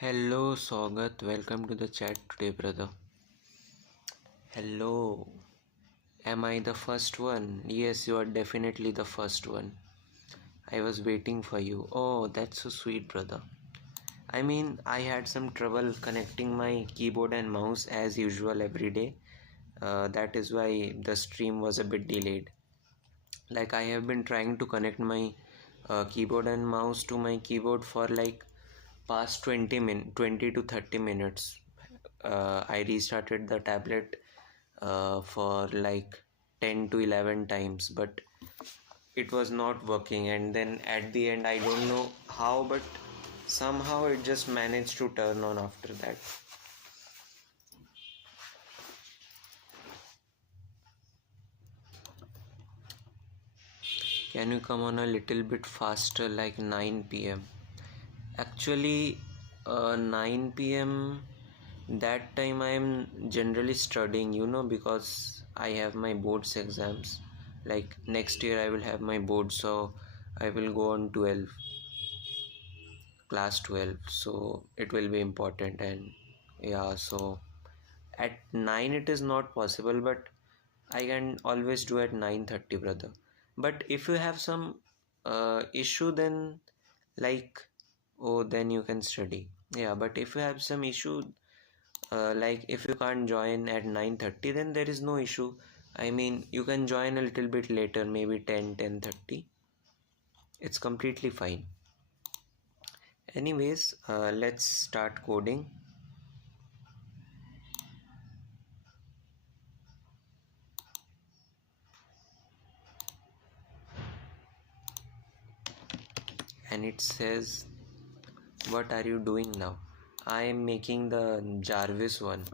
Hello Sagat, welcome to the chat today, brother. Hello, am I the first one? Yes, you are definitely the first one. I was waiting for you. Oh, that's so sweet, brother. I mean, I had some trouble connecting my keyboard and mouse as usual every day. That is why the stream was a bit delayed. Like, I have been trying to connect my keyboard and mouse to my keyboard for like past 20 to 30 minutes. I restarted the tablet for like 10 to 11 times, but it was not working. And then at the end, I don't know how, but somehow it just managed to turn on after that. Can you come on a little bit faster, like 9 p.m.? Actually, 9 p.m. that time I am generally studying, because I have my boards exams. Like next year I will have my board, so I will go on class 12, so it will be important. And yeah, so at 9 it is not possible, but I can always do at 9:30, brother. But if you have some issue, then like, oh, then you can study. Yeah, but if you have some issue, like if you can't join at 9:30, then there is no issue. I mean, you can join a little bit later, maybe 10:30. It's completely fine. Anyways, let's start coding. And it says, what are you doing now? I am making the Jarvis one.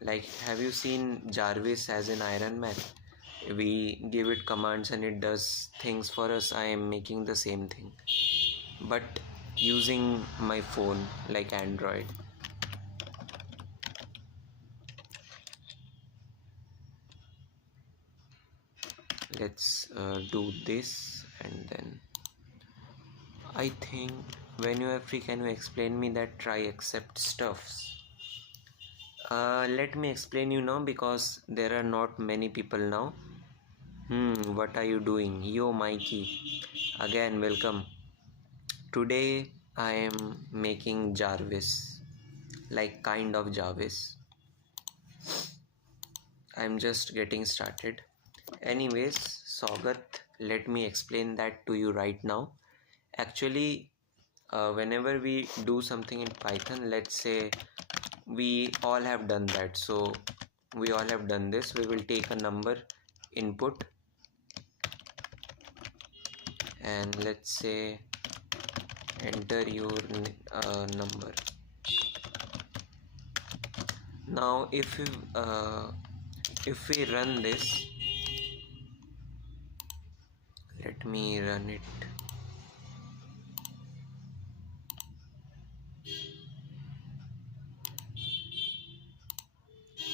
Like, have you seen Jarvis as an Iron Man? We give it commands and it does things for us. I am making the same thing, but using my phone, like Android. Let's do this, and then I think when you are free, can you explain me that try accept stuffs? Let me explain you now, because there are not many people now. What are you doing? Yo, Mikey. Again, welcome. Today I am making Jarvis, like kind of Jarvis. I'm just getting started. Anyways, Sagat, let me explain that to you right now. Actually, whenever we do something in Python, let's say we all have done that. So we all have done this. We will take a number input, and let's say enter your number. Now if we run this, let me run it.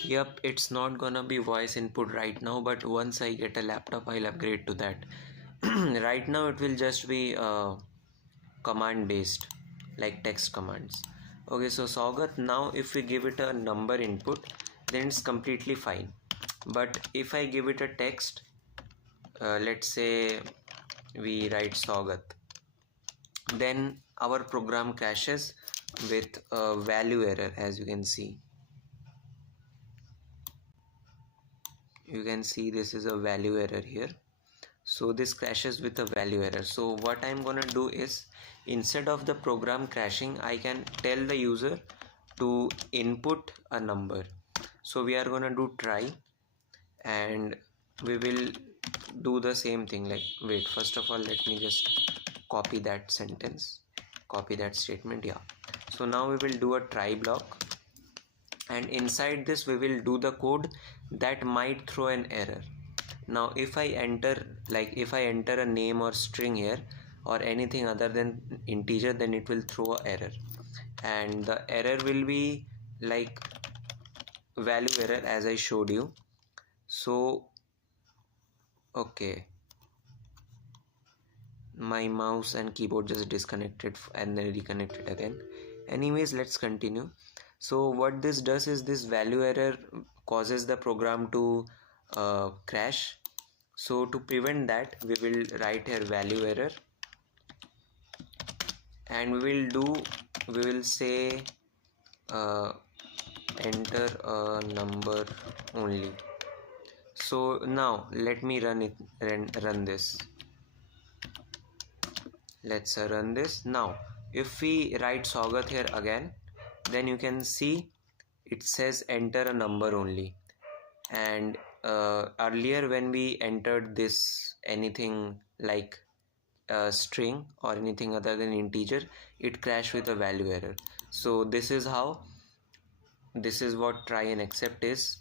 Yep, it's not gonna be voice input right now, but once I get a laptop, I'll upgrade to that. Right now it will just be command based, like text commands. Okay, so Sagat, now if we give it a number input, then it's completely fine. But if I give it a text, let's say we write Sagat, then our program crashes with a value error. As you can see, this is a value error here. So this crashes with a value error. So what I'm gonna do is, instead of the program crashing, I can tell the user to input a number. So we are gonna do try, and we will do the same thing. Like, wait, first of all, let me just copy that sentence, copy that statement. Yeah, so now we will do a try block, and inside this we will do the code that might throw an error. Now if I enter a name or string here, or anything other than integer, then it will throw an error, and the error will be like value error, as I showed you. So okay, my mouse and keyboard just disconnected and then reconnected again. Anyways, let's continue. So what this does is this value error causes the program to crash. So to prevent that, we will write here value error, and we will say enter a number only. So now let me run this. Let's run this. Now if we write Swagat here again, then you can see it says enter a number only. And earlier when we entered this anything like a string or anything other than integer, it crashed with a value error. So this is what try and accept is.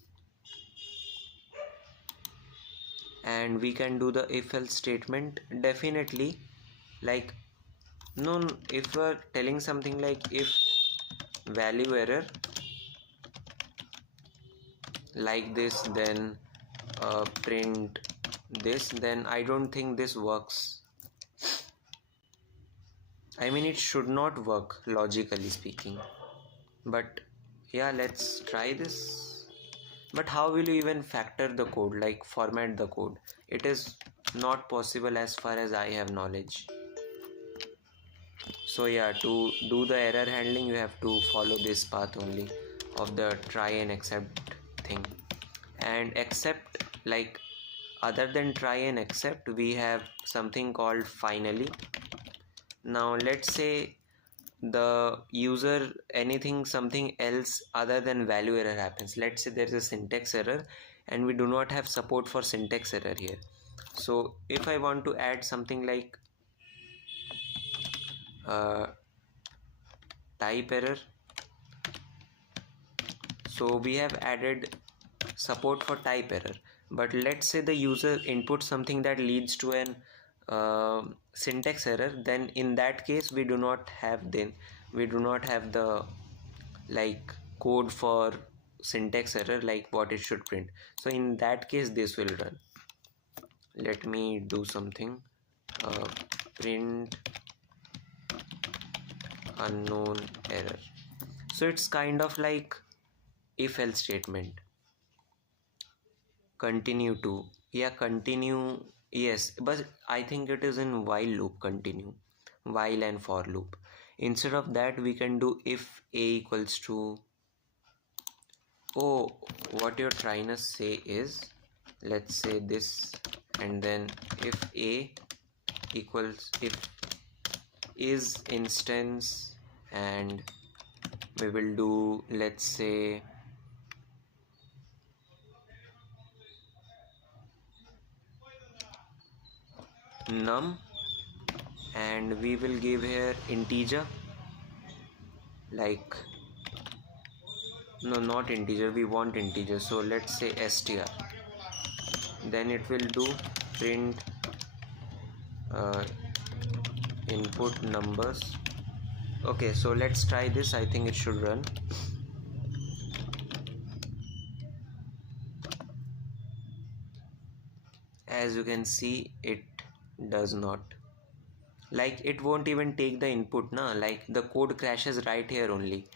And we can do the if else statement definitely, like no, if we're telling something like if value error like this, then print this, then I don't think this works. I mean, it should not work logically speaking, but yeah, let's try this. But how will you even factor the code, like format the code? It is not possible as far as I have knowledge. So yeah, to do the error handling, you have to follow this path only of the try and accept thing. And accept, like other than try and accept, we have something called finally. Now let's say the user something else other than value error happens. Let's say there's a syntax error and we do not have support for syntax error here. So if I want to add something like type error, so we have added support for type error, but let's say the user inputs something that leads to an syntax error, then in that case we do not have the like code for syntax error, like what it should print. So in that case this will run. Let me do something, print unknown error. So it's kind of like if else statement. Continue to, yeah, continue, yes, but I think it is in while loop. Continue, while and for loop. Instead of that we can do if a equals to, oh, what you're trying to say is, let's say this, and then if a equals, if is instance, and we will do, let's say num, and we will give here integer, like no, not integer, we want integer, so let's say str. Then it will do print input numbers. Okay, so let's try this. I think it should run. As you can see, it does not, like it won't even take the input now, like the code crashes right here only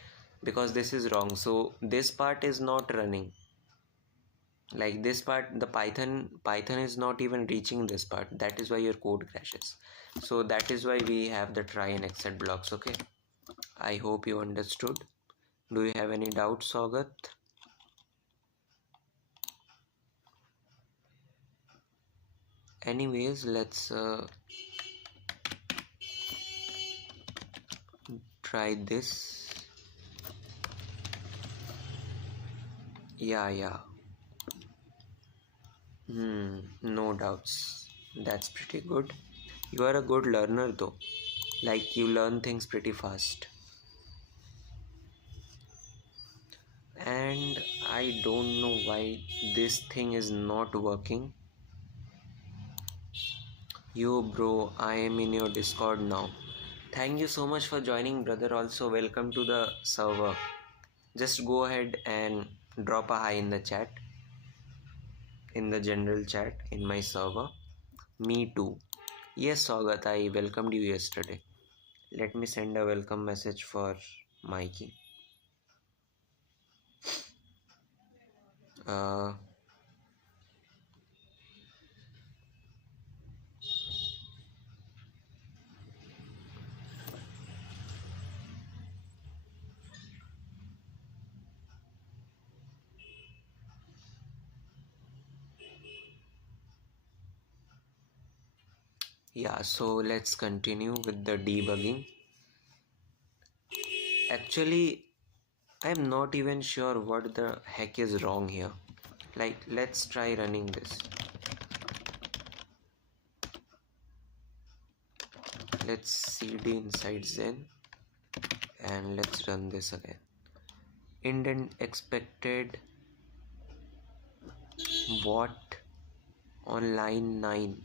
because this is wrong. So this part is not running, like this part, the python is not even reaching this part. That is why your code crashes. So that is why we have the try and accept blocks. Okay, I hope you understood. Do you have any doubts, Swagat? Anyways, let's try this. Yeah, no doubts. That's pretty good. You are a good learner though, like you learn things pretty fast. And I don't know why this thing is not working. Yo bro, I am in your Discord now. Thank you so much for joining, brother. Also welcome to the server. Just go ahead and drop a hi in the chat, in the general chat in my server. Me too. Yes, Swagat, I welcomed you yesterday. Let me send a welcome message for Mikey. uh, yeah, so let's continue with the debugging. Actually, I'm not even sure what the heck is wrong here. Like, let's try running this. Let's cd inside Zen and let's run this again. Indent expected what on line 9.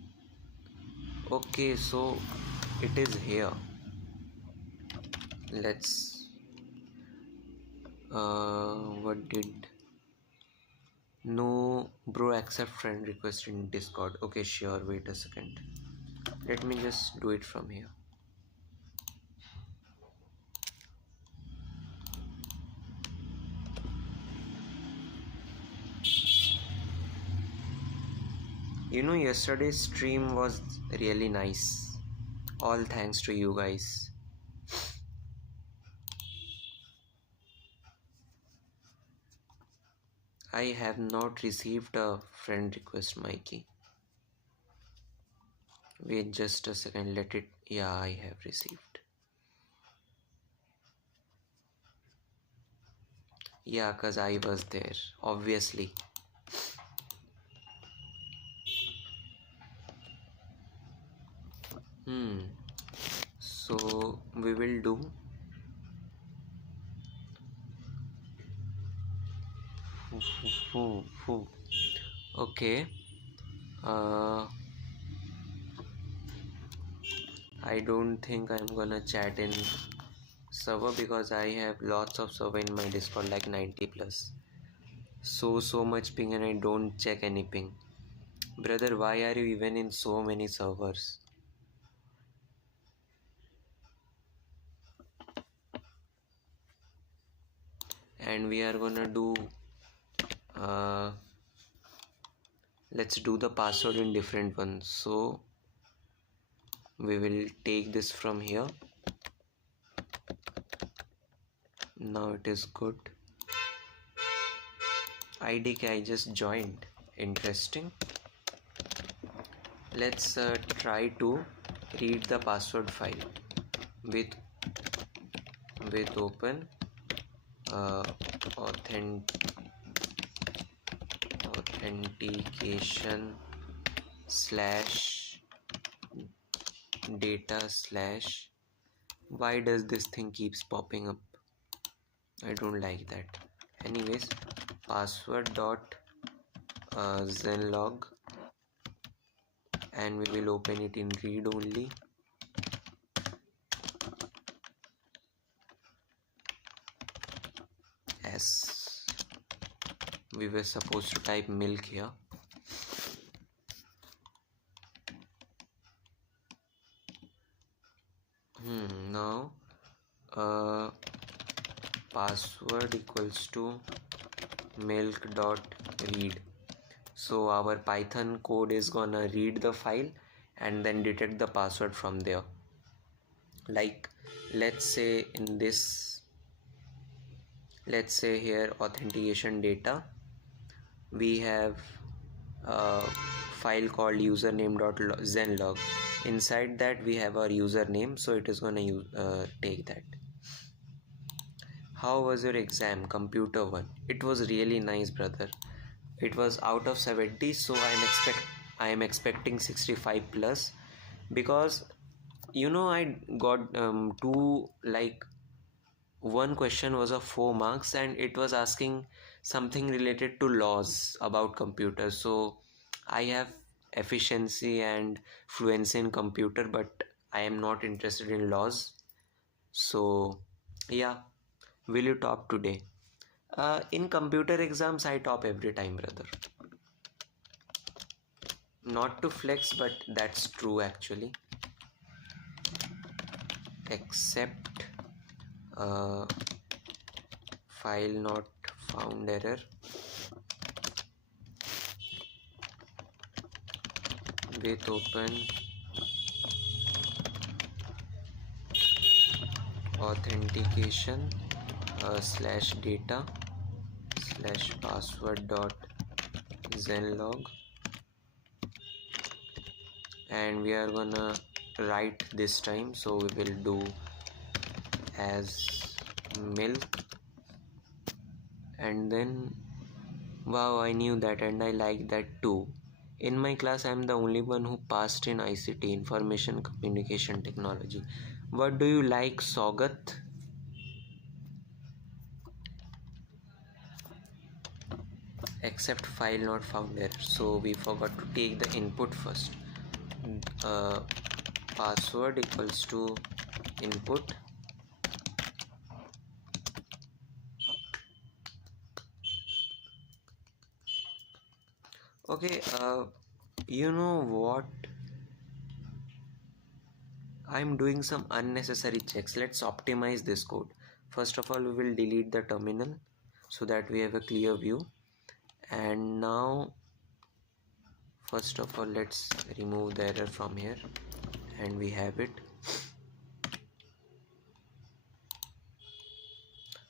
Okay, so it is here. Let's what did no bro accept friend request in Discord. Okay, sure, wait a second, let me just do it from here. You know, yesterday's stream was really nice. All thanks to you guys. I have not received a friend request, Mikey. Wait just a second, let it. Yeah, I have received. Yeah, cause I was there, obviously. So we will do okay. I don't think I'm gonna chat in server because I have lots of server in my Discord, like 90 plus. So much ping and I don't check any ping. Brother, why are you even in so many servers? And we are gonna do let's do the password in different ones. So we will take this from here. Now it is good. IDK, I just joined. Interesting. Let's try to read the password file with open authentication slash data slash. Why does this thing keeps popping up? I don't like that. Anyways, password dot zenlog, and we will open it in read only. Yes, we were supposed to type milk here. Now password equals to milk dot read. So our Python code is gonna read the file and then detect the password from there. Like, let's say in this, let's say here authentication data, we have a file called username.zenlog. Inside that we have our username, so it is gonna take that. How was your exam, computer one? It was really nice, brother. It was out of 70, so I am expecting 65 plus, because you know I got two, like one question was of 4 marks and it was asking something related to laws about computers. So I have efficiency and fluency in computer, but I am not interested in laws. So yeah, will you top today? In computer exams I top every time, brother. Not to flex, but that's true actually. Except file not found error with open authentication slash data slash password dot zenlog, and we are gonna write this time, so we will do as milk. And then wow, I knew that and I like that too. In my class I am the only one who passed in ICT, information communication technology. What do you like, Sogat? Except file not found error, so we forgot to take the input first. Password equals to input, okay. You know what, I'm doing some unnecessary checks. Let's optimize this code. First of all, we will delete the terminal so that we have a clear view. And now first of all, let's remove the error from here, and we have it.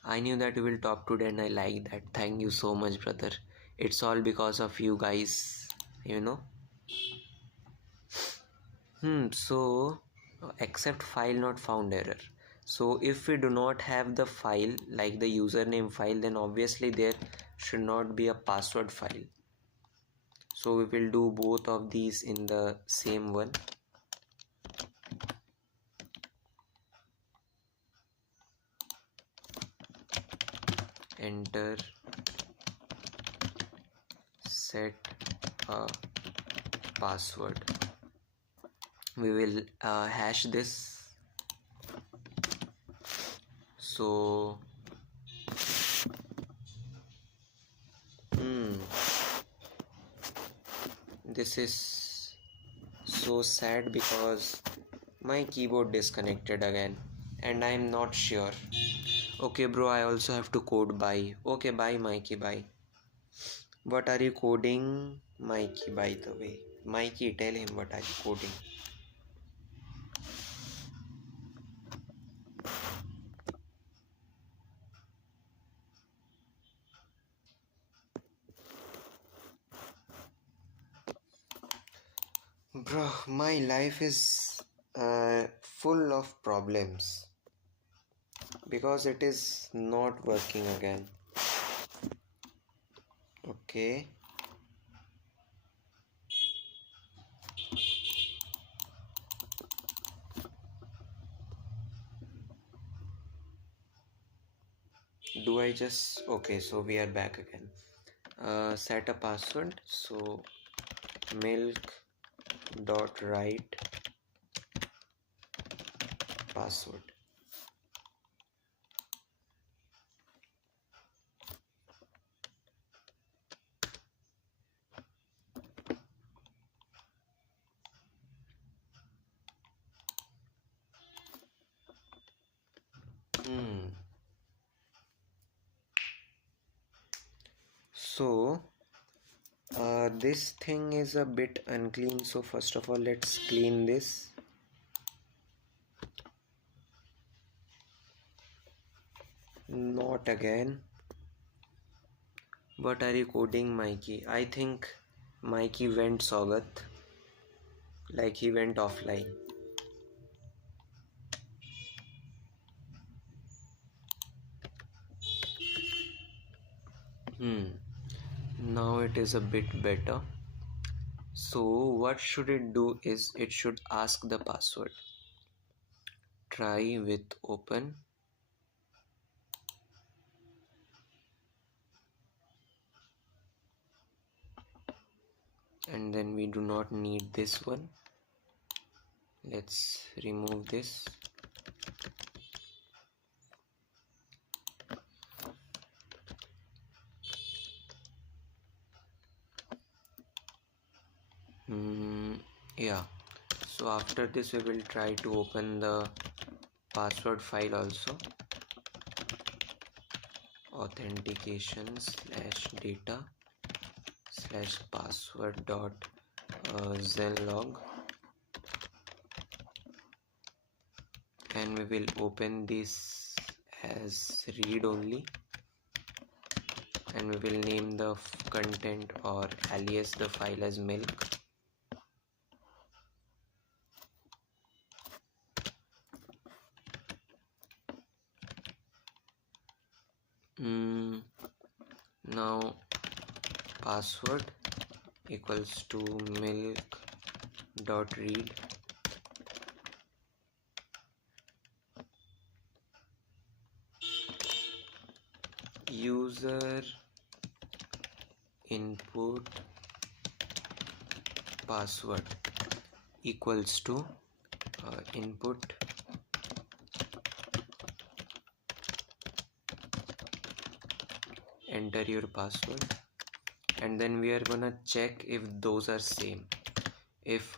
I knew that you will talk today and I like that. Thank you so much, brother. It's all because of you guys, you know. So except file not found error. So if we do not have the file, like the username file, then obviously there should not be a password file. So we will do both of these in the same one. Enter set a password. We will hash this. So this is so sad because my keyboard disconnected again and I am not sure. Okay bro, I also have to code bye. Okay, bye Mikey, bye. What are you coding, Mikey, by the way? Mikey, tell him what are you coding. Bro, my life is full of problems because it is not working again. Okay. Do I just... Okay, so we are back again. Set a password. So milk dot write password. So this thing is a bit unclean, so first of all let's clean this. Not again. What are you coding, Mikey? I think Mikey went Sogat, like he went offline. Now it is a bit better. So what should it do is it should ask the password. Try with open. And then we do not need this one. Let's remove this. Yeah, so after this we will try to open the password file also. authentication / data / password dot zenlog, and we will open this as read only, and we will name the content or alias the file as milk. Now password equals to milk dot read, user input password equals to input enter your password, and then we are gonna check if those are same. If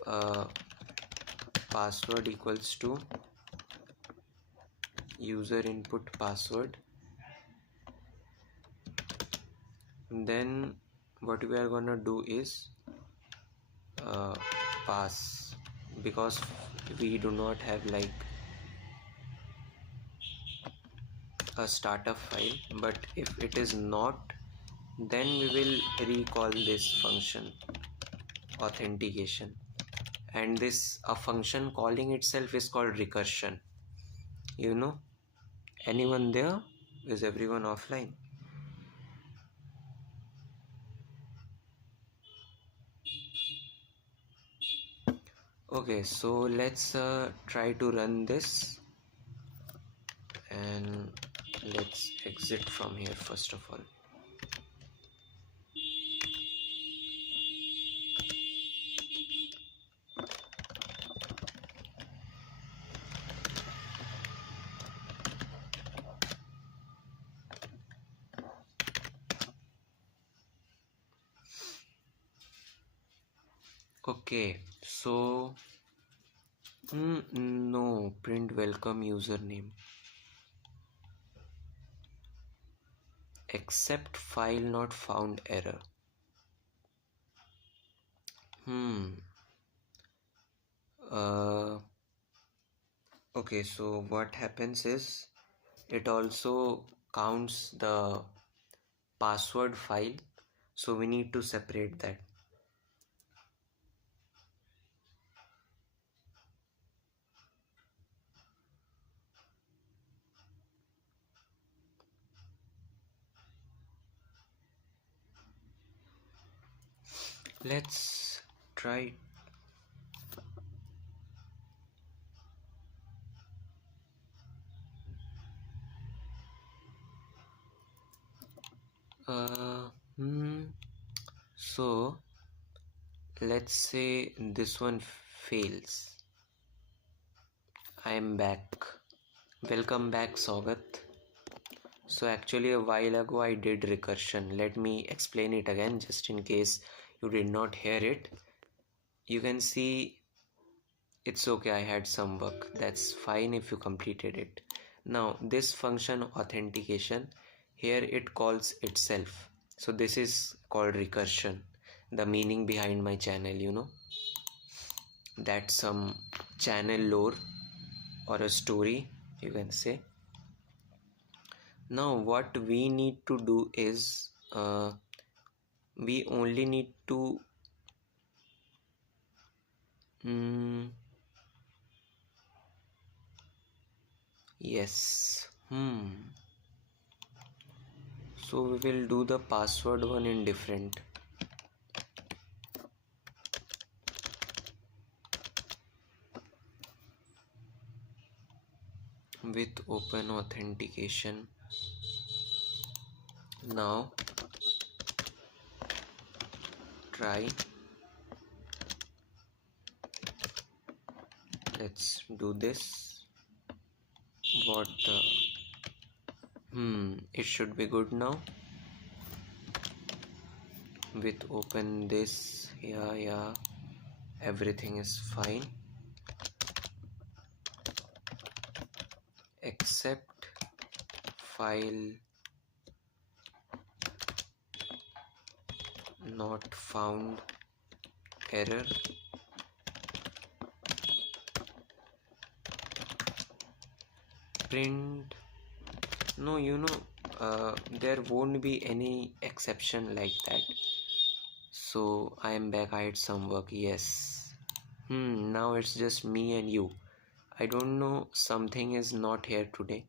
password equals to user input password, then what we are gonna do is pass, because we do not have like a startup file. But if it is not, then we will recall this function authentication, and this a function calling itself is called recursion. You know, anyone there? Is everyone offline? Okay, so let's try to run this, and let's exit from here first of all. Okay, so no, print welcome username except file not found error. Okay, so what happens is it also counts the password file, so we need to separate that. Let's try. So let's say this one fails. I am back. Welcome back, Sagat. So actually a while ago I did recursion. Let me explain it again just in case you did not hear it. You can see it's okay, I had some work. That's fine if you completed it. Now this function authentication, here it calls itself. So this is called recursion. The meaning behind my channel, you know, that's some channel lore or a story, you can say. Now what we need to do is we only need to yes so we will do the password one in different. With open authentication. Now try, let's do this. What the it should be good now. With open this, yeah, everything is fine except file not found error. Print. No, there won't be any exception like that. So I am back. I had some work. Yes. Now it's just me and you. I don't know, something is not here today.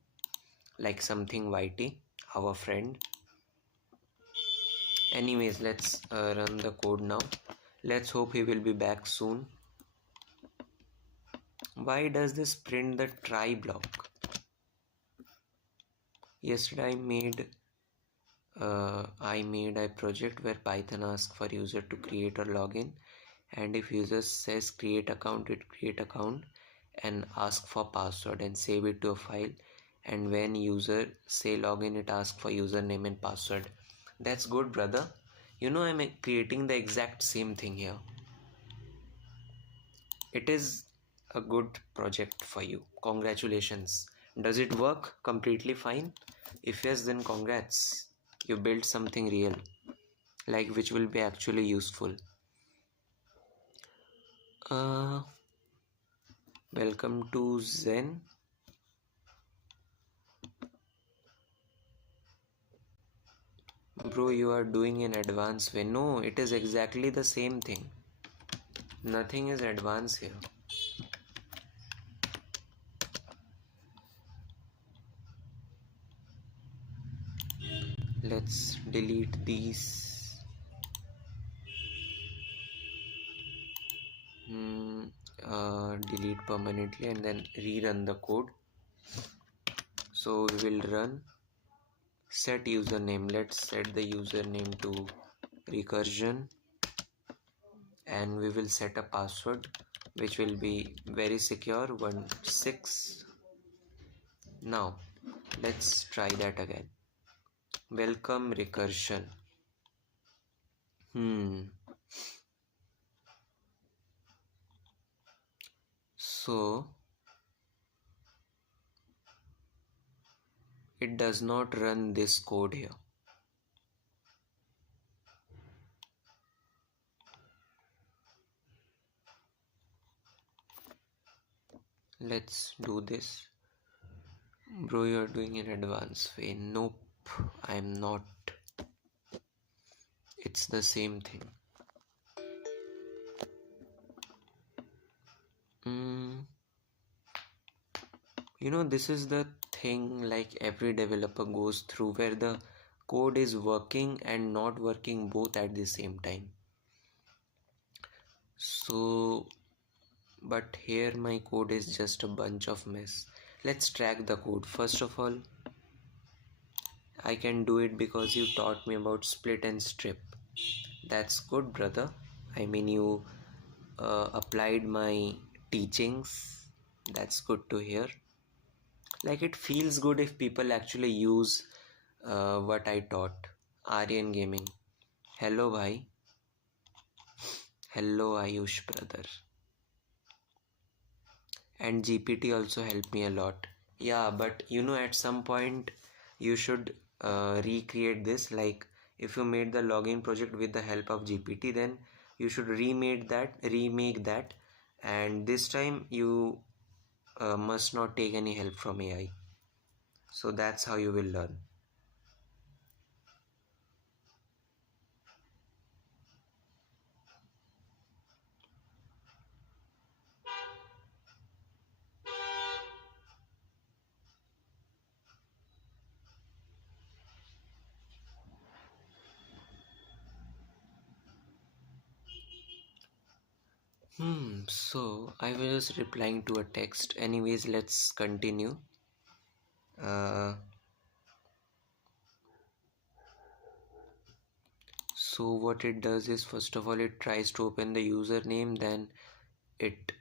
Like something Whitey, our friend. Anyways, let's run the code now. Let's hope he will be back soon. Why does this print the try block? Yesterday I made a project where Python asks for user to create a login, and if user says create account, it create account and ask for password and save it to a file, and when user say login, it asks for username and password. That's good, brother. I'm creating the exact same thing here. It is a good project for you. Congratulations. Does it work completely fine? If yes, then congrats. You built something real, like which will be actually useful. Welcome to Zen. Bro, you are doing in advanced way. No, it is exactly the same thing. Nothing is advanced here. Let's delete these. Delete permanently and then rerun the code. So we will run set username. Let's set the username to Recursion, and we will set a password which will be very secure, 16. Now let's try that again. Welcome Recursion. So it does not run this code here. Let's do this. Bro, you are doing in advanced way. Nope, I am not. It's the same thing. This is the thing like every developer goes through, where the code is working and not working both at the same time. So, but here my code is just a bunch of mess. Let's track the code. First of all, I can do it because you taught me about split and strip. That's good, brother. I mean, you applied my teachings. That's good to hear. Like, it feels good if people actually use what I taught. Aryan Gaming. Hello, bhai. Hello, Ayush, brother. And GPT also helped me a lot. Yeah, but at some point you should recreate this. Like, if you made the login project with the help of GPT, then you should remake that, and this time you must not take any help from AI. So that's how you will learn. So I was replying to a text. Anyways, let's continue. So what it does is, first of all, it tries to open the username, then it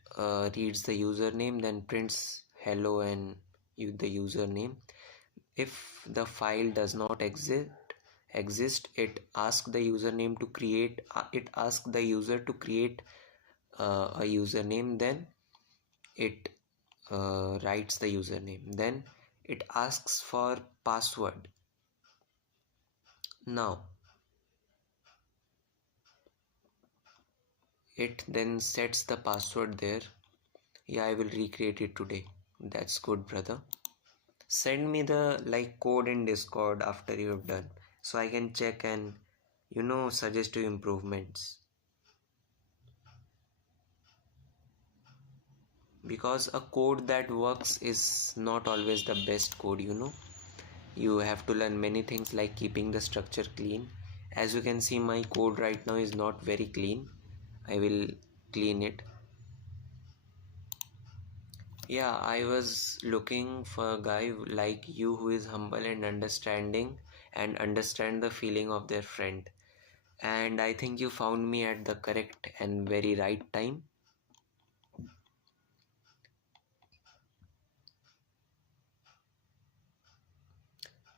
reads the username, then prints hello and the username. If the file does not exist, it asks the username to create. It asks the user to create a username. Then it writes the username. Then it asks for password. Now it then sets the password there. Yeah, I will recreate it today. That's good, brother. Send me the code in Discord after you have done, so I can check and suggest you improvements. Because a code that works is not always the best code. You have to learn many things like keeping the structure clean. As you can see, my code right now is not very clean. I will clean it. Yeah, I was looking for a guy like you who is humble and understanding and understand the feeling of their friend. And I think you found me at the correct and very right time.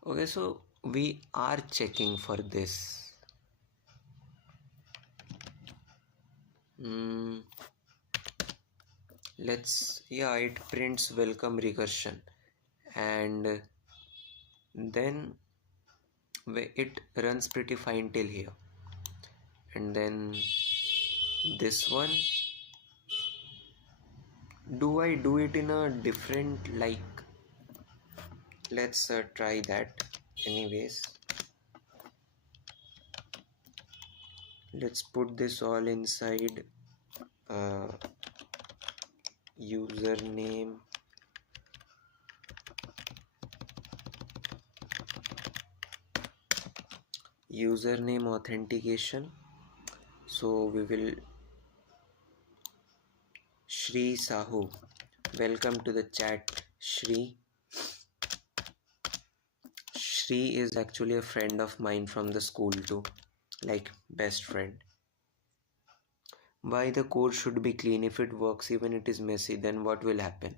Okay, so we are checking for this. Yeah, it prints welcome recursion, and then it runs pretty fine till here. And then this one, do I do it in a different let's try that. Anyways, let's put this all inside username, authentication. So we will Shri Sahu. Welcome to the chat, Shri. Shri is actually a friend of mine from the school too, like best friend. Why the code should be clean? If it works even it is messy, then what will happen?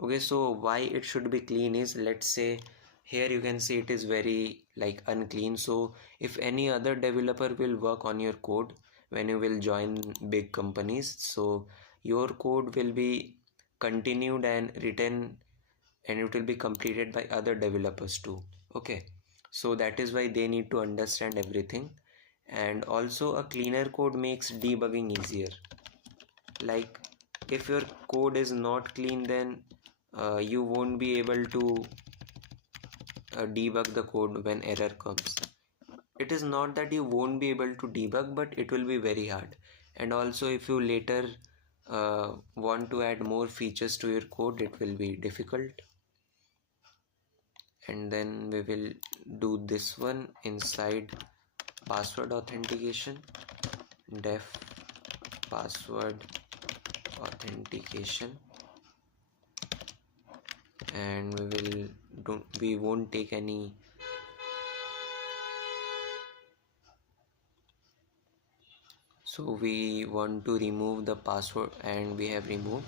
Okay, so why it should be clean is, let's say here you can see it is very unclean. So if any other developer will work on your code when you will join big companies, so your code will be continued and written and it will be completed by other developers too. Okay, so that is why they need to understand everything. And also a cleaner code makes debugging easier. Like if your code is not clean, then you won't be able to debug the code when error comes. It is not that you won't be able to debug, but it will be very hard. And also if you later want to add more features to your code, it will be difficult. And then we will do this one inside password authentication, def password authentication, and we won't take any so we want to remove the password and we have removed.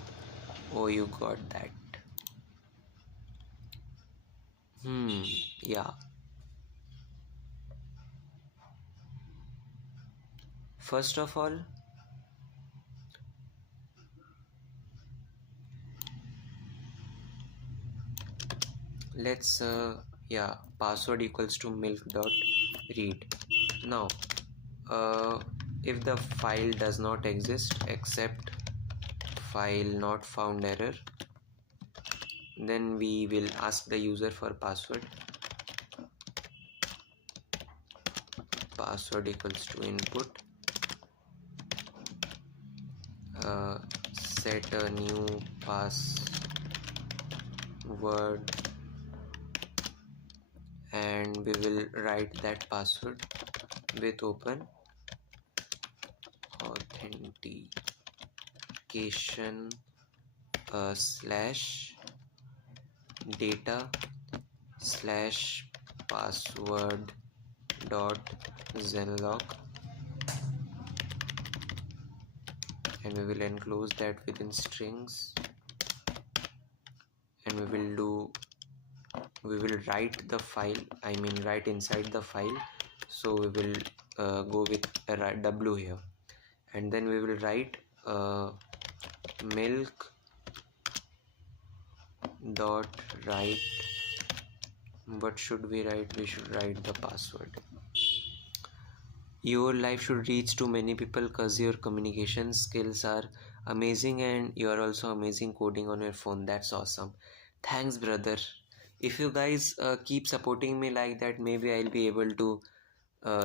Oh, you got that. Yeah, first of all, let's password equals to milk dot read. Now if the file does not exist except file not found error, then we will ask the user for password. Password equals to input, set a new password, and we will write that password with open authentication slash data slash password dot zenlog, and we will enclose that within strings, and we will write the file, write inside the file. So we will go with a w here, and then we will write milk dot write. What should we write? We should write the password. Your life should reach to many people because your communication skills are amazing and you are also amazing coding on your phone. That's awesome. Thanks, brother. If you guys keep supporting me like that, maybe I'll be able to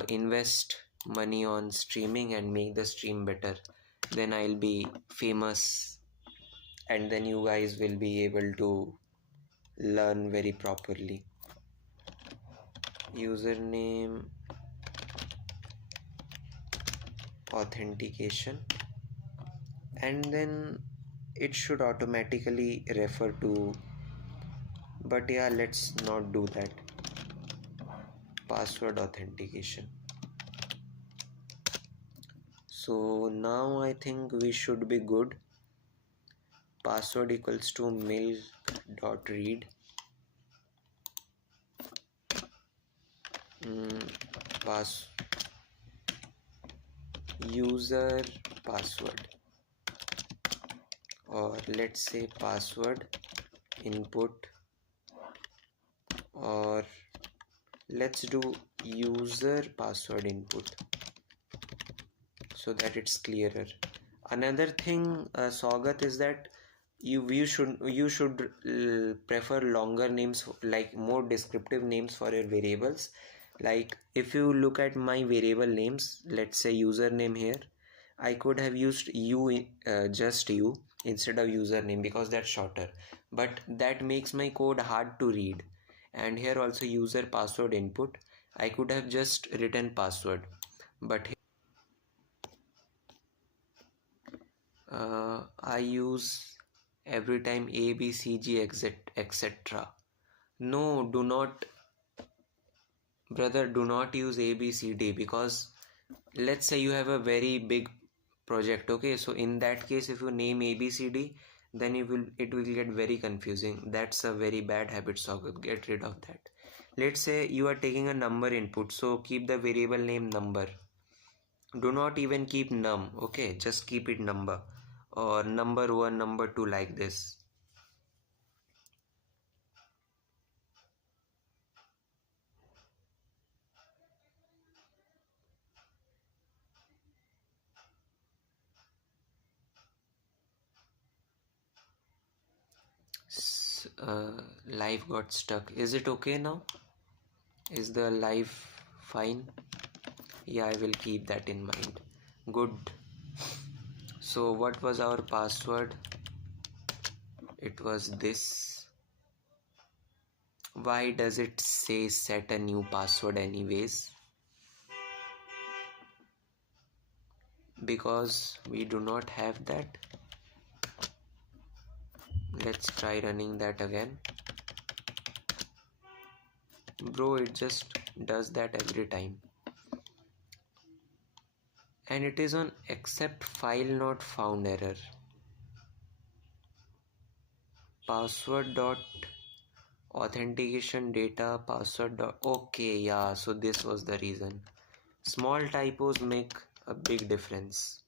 invest money on streaming and make the stream better. Then I'll be famous, and then you guys will be able to learn very properly. Username authentication, and then it should automatically refer to, but yeah, let's not do that. Password authentication. So now I think we should be good. Password equals to milk.read. Pass user password, or let's say password input, or let's do user password input so that it's clearer. Another thing, Swagat, is that you should prefer longer names, like more descriptive names for your variables. Like if you look at my variable names, let's say username here, I could have used just you instead of username because that's shorter, but that makes my code hard to read. And here also user password input, I could have just written password, but I use every time A, B, C, G, exit, etc. No, do not, brother, do not use A, B, C, D, because let's say you have a very big project. Okay, so in that case, if you name A, B, C, D, then it will get very confusing. That's a very bad habit, so get rid of that. Let's say you are taking a number input, so keep the variable name number. Do not even keep num, okay, just keep it number, or number 1, number 2, like this. Live got stuck. Is it okay now? Is the live fine? Yeah, I will keep that in mind. Good. So what was our password? It was this. Why does it say set a new password anyways? Because we do not have that. Let's try running that again. Bro, it just does that every time. And it is on accept file not found error. Password dot authentication data password dot, okay, yeah, so this was the reason. Small typos make a big difference.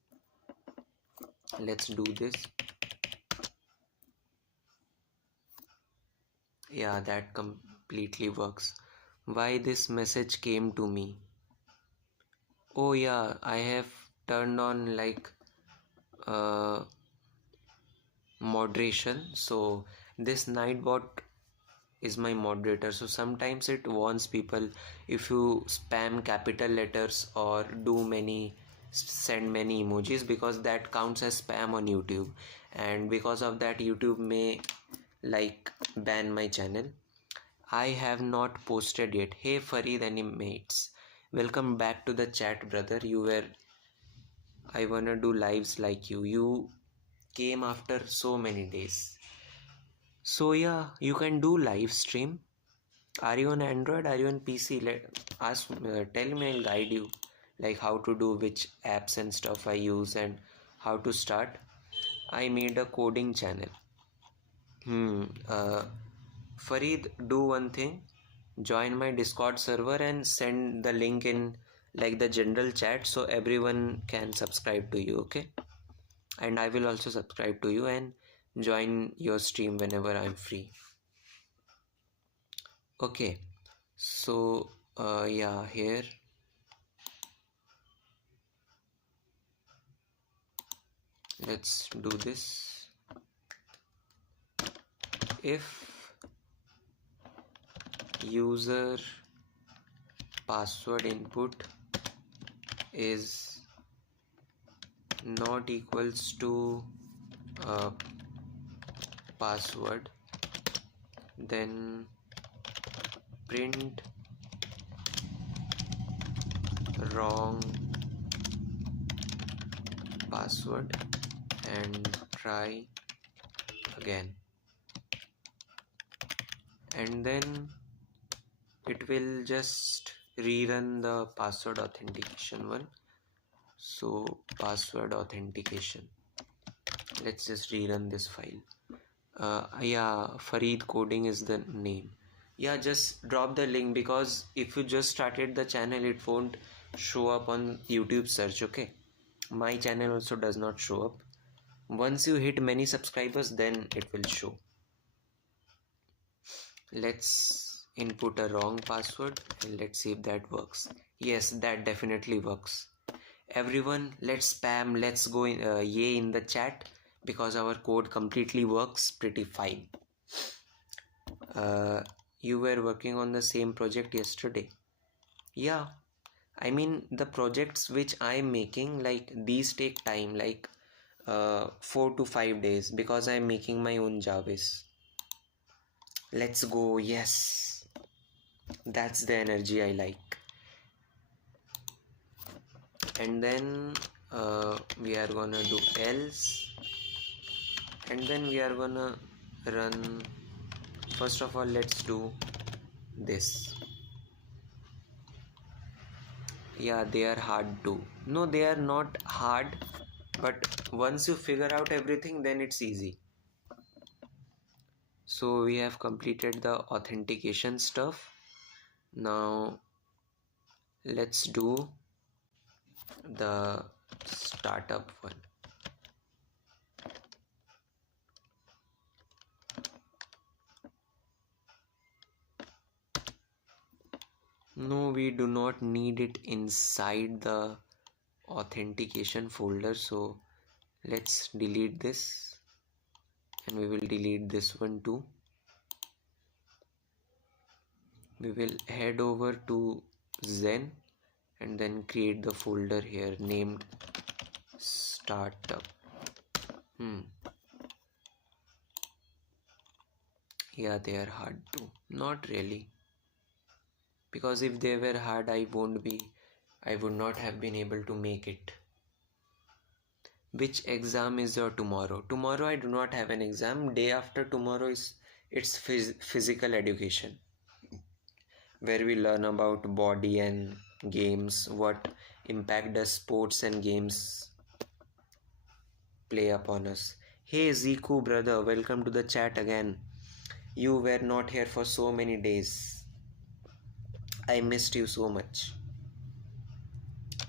Let's do this. Yeah, that completely works. Why this message came to me? Oh yeah, I have turned on like uh, moderation. So this nightbot is my moderator, so sometimes it warns people if you spam capital letters or send many emojis, because that counts as spam on YouTube, and because of that YouTube may like ban my channel. I have not posted yet. Hey Farid Animates, welcome back to the chat, brother. I wanna do lives like you came after so many days. So yeah, you can do live stream. Are you on Android? Are you on PC? Tell me, I'll guide you, like how to do which apps and stuff I use and how to start. I made a coding channel. Farid, do one thing. Join my Discord server and send the link in like the general chat so everyone can subscribe to you, okay? And I will also subscribe to you and join your stream whenever I'm free. Okay, so yeah, here let's do this. If user password input is not equals to password, then print wrong password and try again, and then it will just rerun the password authentication one. So password authentication, let's just rerun this file. Yeah, Farid Coding is the name. Yeah, just drop the link, because if you just started the channel it won't show up on YouTube search. Okay, my channel also does not show up. Once you hit many subscribers, then it will show. Let's input a wrong password and let's see if that works. Yes, that definitely works. Everyone, let's spam, let's go in, yay in the chat, because our code completely works pretty fine. You were working on the same project yesterday. Yeah, I mean the projects which I'm making, like these take time, like 4 to 5 days, because I'm making my own Javis. Let's go. Yes, that's the energy I like. And then we are gonna do else, and then we are gonna run. First of all, let's do this. Yeah, they are hard too. No, they are not hard, but once you figure out everything, then it's easy. So we have completed the authentication stuff. Now let's do the startup one. No, we do not need it inside the authentication folder, so let's delete this, and we will delete this one too. We will head over to Zen and then create the folder here named startup. Yeah, they are hard too. Not really, because if they were hard, I would not have been able to make it. Which exam is your tomorrow? Tomorrow I do not have an exam. Day after tomorrow it's physical education, where we learn about body and games, what impact does sports and games play upon us. Hey Ziku brother, welcome to the chat again. You were not here for so many days. I missed you so much.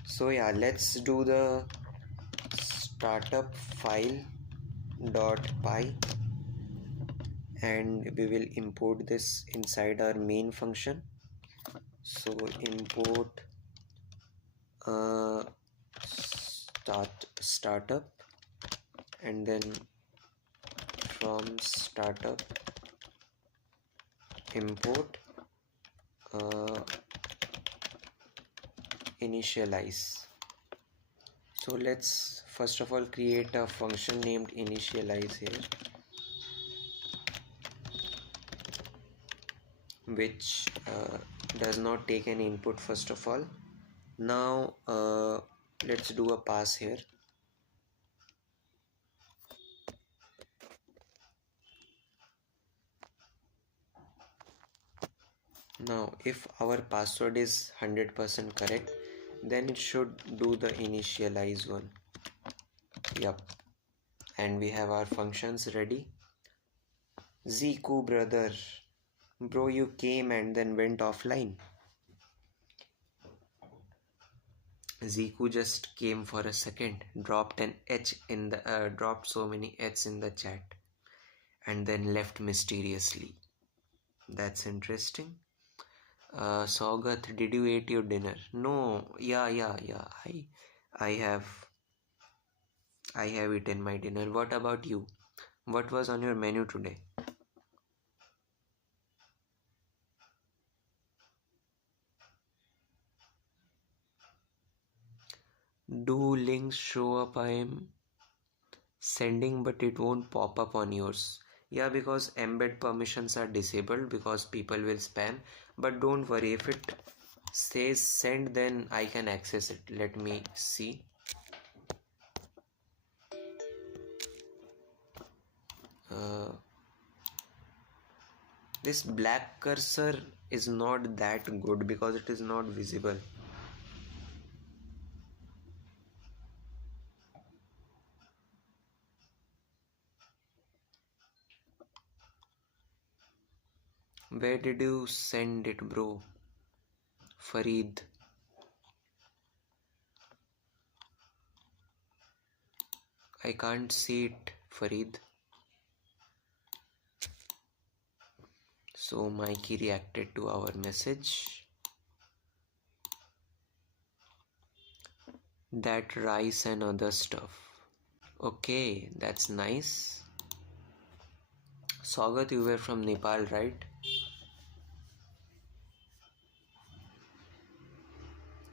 So yeah, let's do the startup file .py, and we will import this inside our main function. So import startup, and then from startup import initialize. So let's first of all create a function named initialize here, which does not take any input first of all. Now let's do a pass here. Now if our password is 100% correct, then it should do the initialize one. Yup, and we have our functions ready. Ziku brother, bro, you came and then went offline. Ziku just came for a second, dropped an H in the dropped so many H's in the chat, and then left mysteriously. That's interesting. Saugat, did you eat your dinner? No. Yeah. I have I have eaten my dinner. What about you? What was on your menu today? Do links show up? I am sending, but it won't pop up on yours. Yeah, because embed permissions are disabled because people will spam. But don't worry, if it says send, then I can access it. Let me see. This black cursor is not that good because it is not visible. Where did you send it, bro? Farid. I can't see it, Farid. So Mikey reacted to our message. That rice and other stuff. Okay, that's nice. Sagat, you were from Nepal, right?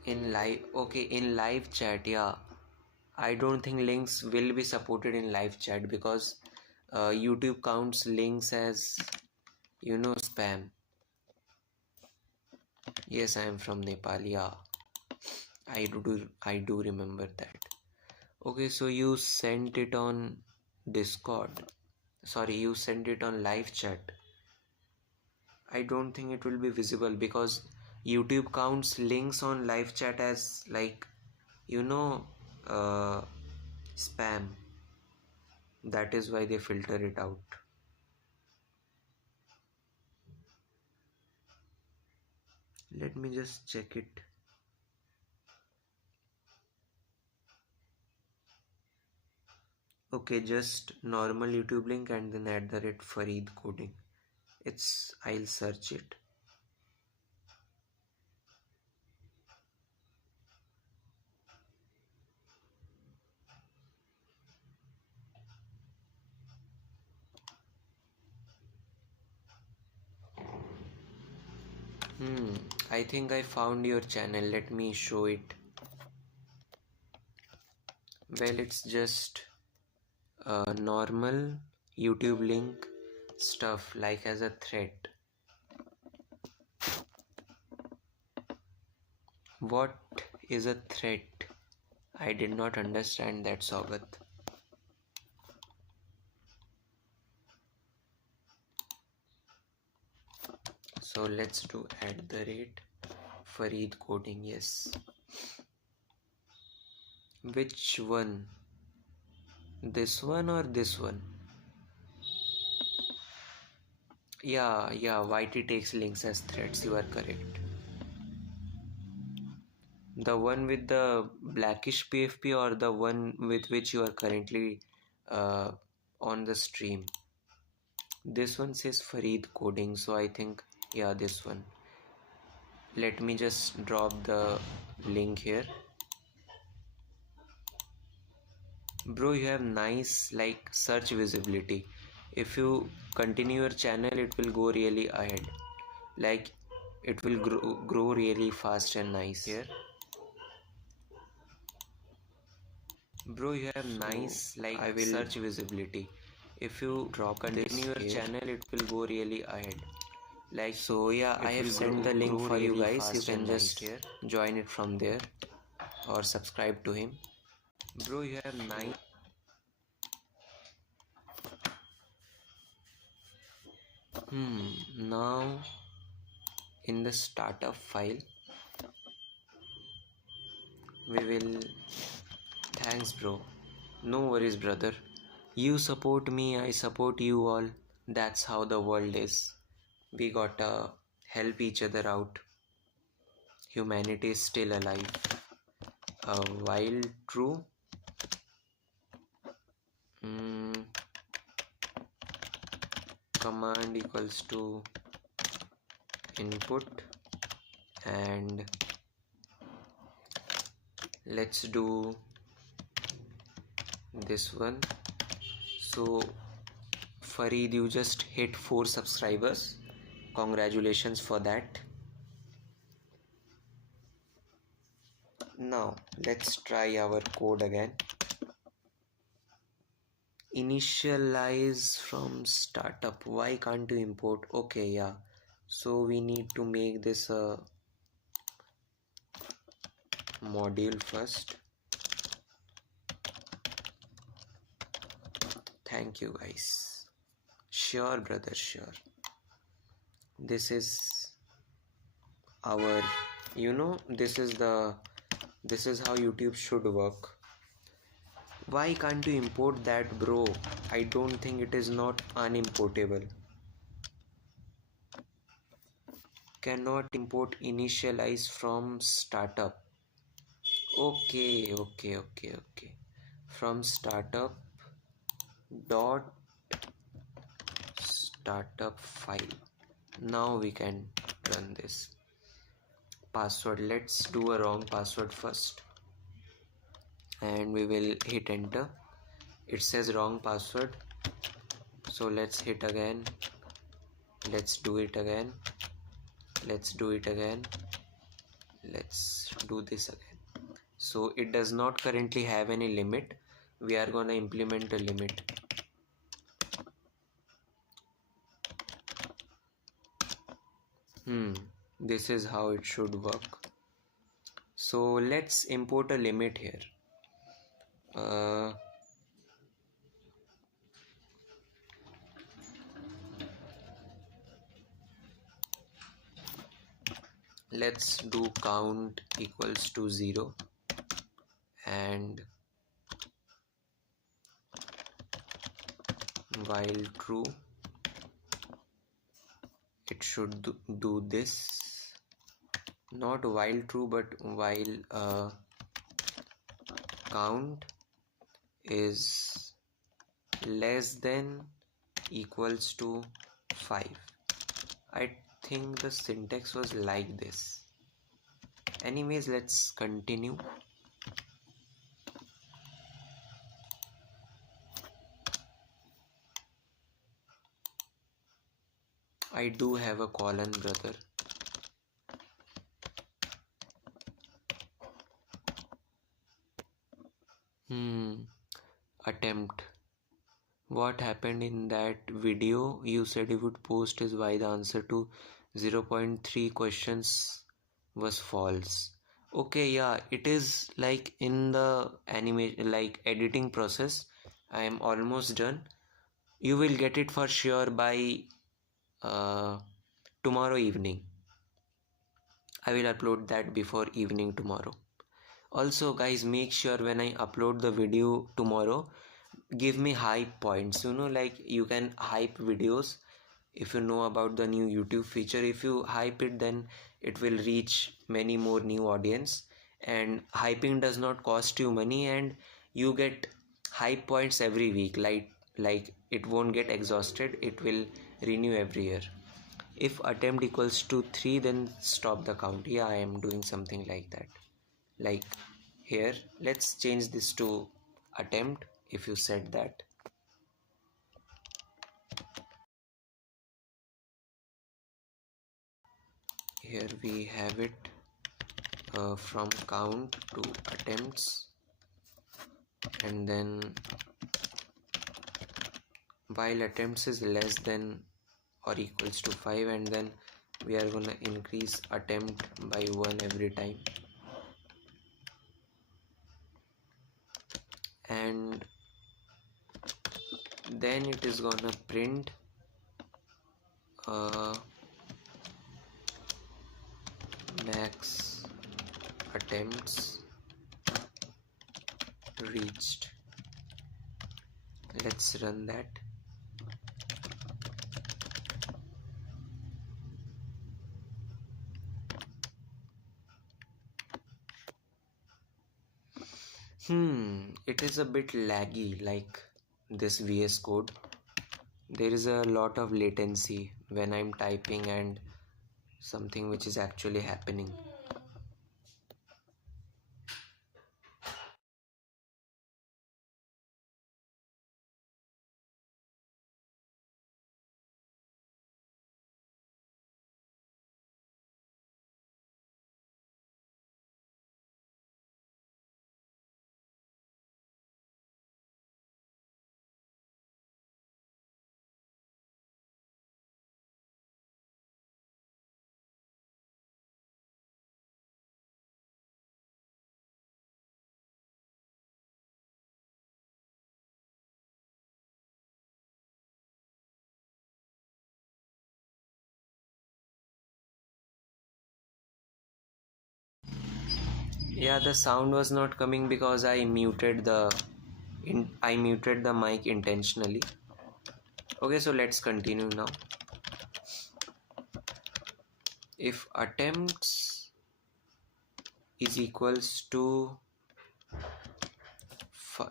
In live, okay, in live chat, yeah. I don't think links will be supported in live chat because YouTube counts links as, spam. Yes, I am from Nepal, yeah. I do remember that. Okay, so you sent it on Discord. Sorry, you sent it on live chat. I don't think it will be visible because YouTube counts links on live chat as uh, spam. That is why they filter it out. Let me just check it. Okay, just normal YouTube link and then @Farid coding. I'll search it. I think I found your channel. Let me show it. Well, it's just a normal YouTube link stuff like as a thread. What is a thread? I did not understand that, Sagat. So let's do @Farid coding. Yes. Which one? This one or this one? Yeah, YT takes links as threads. You are correct. The one with the blackish PFP or the one with which you are currently on the stream? This one says Farid coding, so I think, yeah, this one. Let me just drop the link here. Bro, you have nice search visibility. If you continue your channel, it will go really ahead. It will grow really fast and nice here. Bro, you have nice search visibility. If you continue your channel, it will go really ahead. So yeah, I have sent the link for you guys. You can just join it from there or subscribe to him. Bro, you have nice. Now in the startup file we will. Thanks, bro. No worries, brother. You support me, I support you all. That's how the world is. We gotta help each other out. Humanity is still alive. While true, command equals to input, and let's do this one. So Farid, you just hit 4 subscribers. Congratulations for that. Now let's try our code again. Initialize from startup. Why can't you import? Okay, yeah. So we need to make this a module first. Thank you guys. Sure brother, sure. This is our, this is how YouTube should work. Why can't you import that, bro? I don't think it is not unimportable. Cannot import initialize from startup. Okay. From startup dot startup file. Now we can run this. Password. Let's do a wrong password first. And we will hit enter. It says wrong password. So let's hit again. Let's do it again. Let's do it again. Let's do this again. So it does not currently have any limit. We are gonna implement a limit. This is how it should work. So let's import a limit here. Let's do count equals to 0 and while true it should do this. Not while true, but while count is less than equals to 5. I think the syntax was like this. Anyways, let's continue. I do have a colon, brother. Attempt. What happened in that video? You said you would post is why the answer to 0.3 questions was false. Okay, yeah, it is like in the animation, like editing process. I am almost done. You will get it for sure by tomorrow evening. I will upload that before evening tomorrow. Also guys, make sure when I upload the video tomorrow, give me hype points. Like you can hype videos. If you know about the new YouTube feature, if you hype it, then it will reach many more new audience. And hyping does not cost you money, and you get hype points every week. Like it won't get exhausted, it will renew every year. If attempt equals to 3, then stop the count. Yeah, I am doing something like that. Like here, let's change this to attempt. If you said that, here we have it, from count to attempts, and then while attempts is less than or equals to 5, and then we are gonna increase attempt by 1 every time, and then it is gonna print max attempts reached. Let's run that. It is a bit laggy, like this VS Code. There is a lot of latency when I'm typing and something which is actually happening. Yeah, the sound was not coming because I muted the mic intentionally. Okay, so let's continue now. If attempts is equals to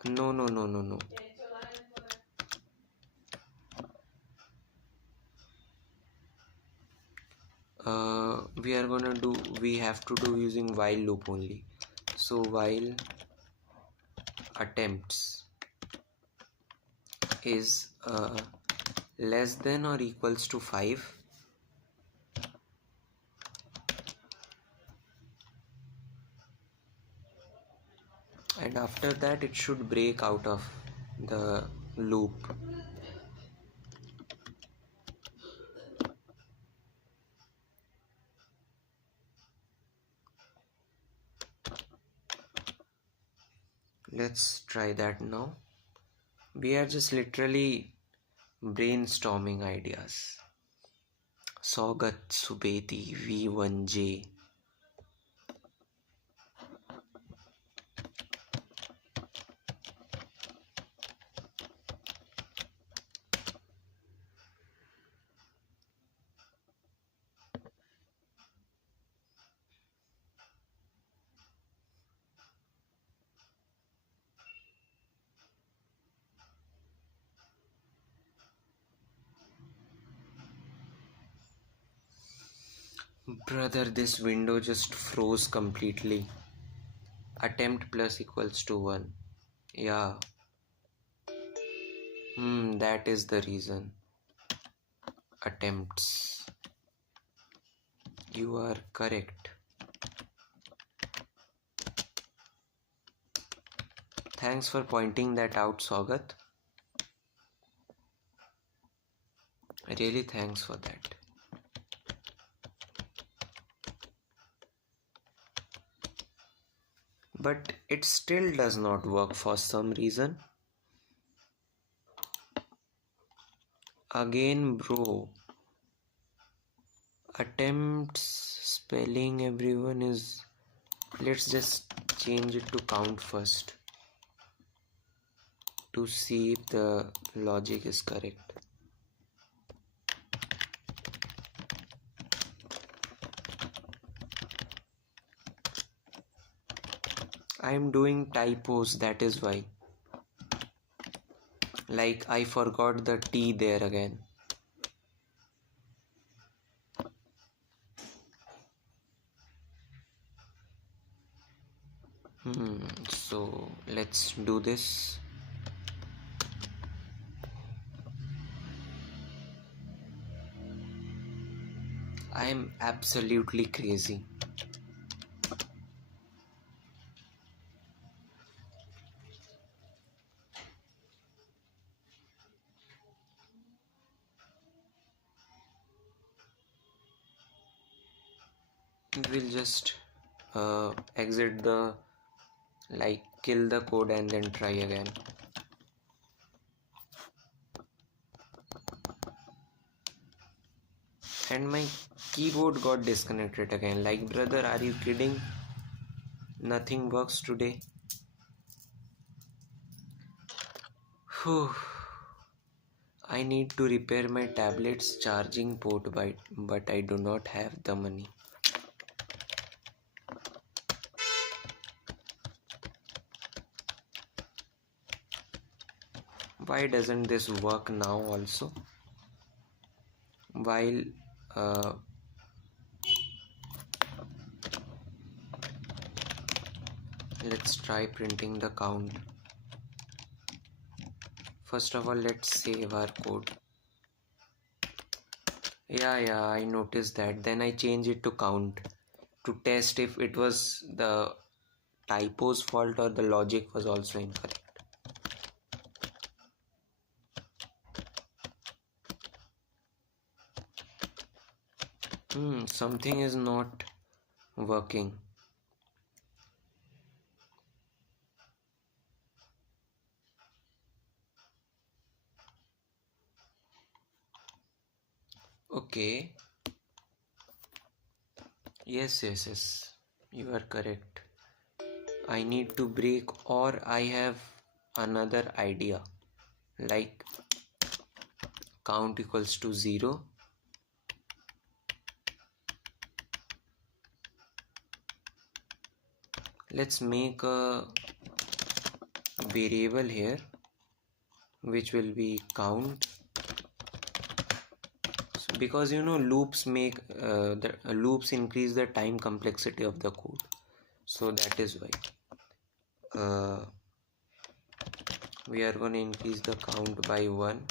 no. We have to do using while loop only. So while attempts is less than or equals to 5, and after that it should break out of the loop. Let's try that now. We are just literally brainstorming ideas. Saugat Subeti V1J. Brother, this window just froze completely. Attempt plus equals to 1. Yeah. That is the reason. Attempts. You are correct. Thanks for pointing that out, Saugat. Really thanks for that. But it still does not work for some reason. Again, bro. Attempts spelling everyone is. Let's just change it to count first to see if the logic is correct. I am doing typos, that is why. Like I forgot the T there again. So let's do this. I am absolutely crazy. We'll just exit the, like, kill the code and then try again. And my keyboard got disconnected again. Like, brother, are you kidding? Nothing works today. Whew. I need to repair my tablet's charging port, but I do not have the money. Why doesn't this work now also? While let's try printing the count. First of all, let's save our code. Yeah, I noticed that. Then I changed it to count to test if it was the typo's fault or the logic was also incorrect. Something is not working. Okay. Yes. You are correct. I need to break, or I have another idea like count equals to 0. Let's make a variable here which will be count. So because loops make the loops increase the time complexity of the code, so that is why we are going to increase the count by 1.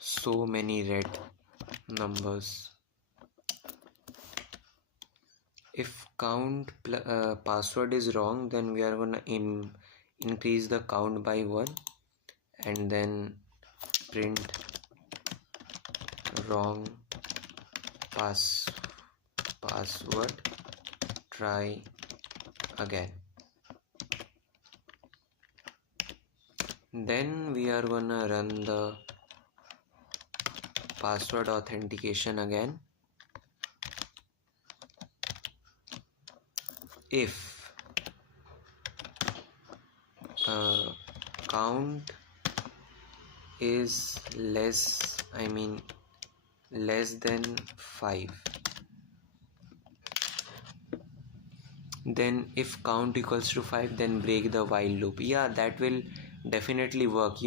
So many red numbers. If count password is wrong, then we are gonna increase the count by 1 and then print wrong password, try again. Then we are gonna run the password authentication again. If count is less than 5, then if count equals to 5, then break the while loop. Yeah, that will definitely work,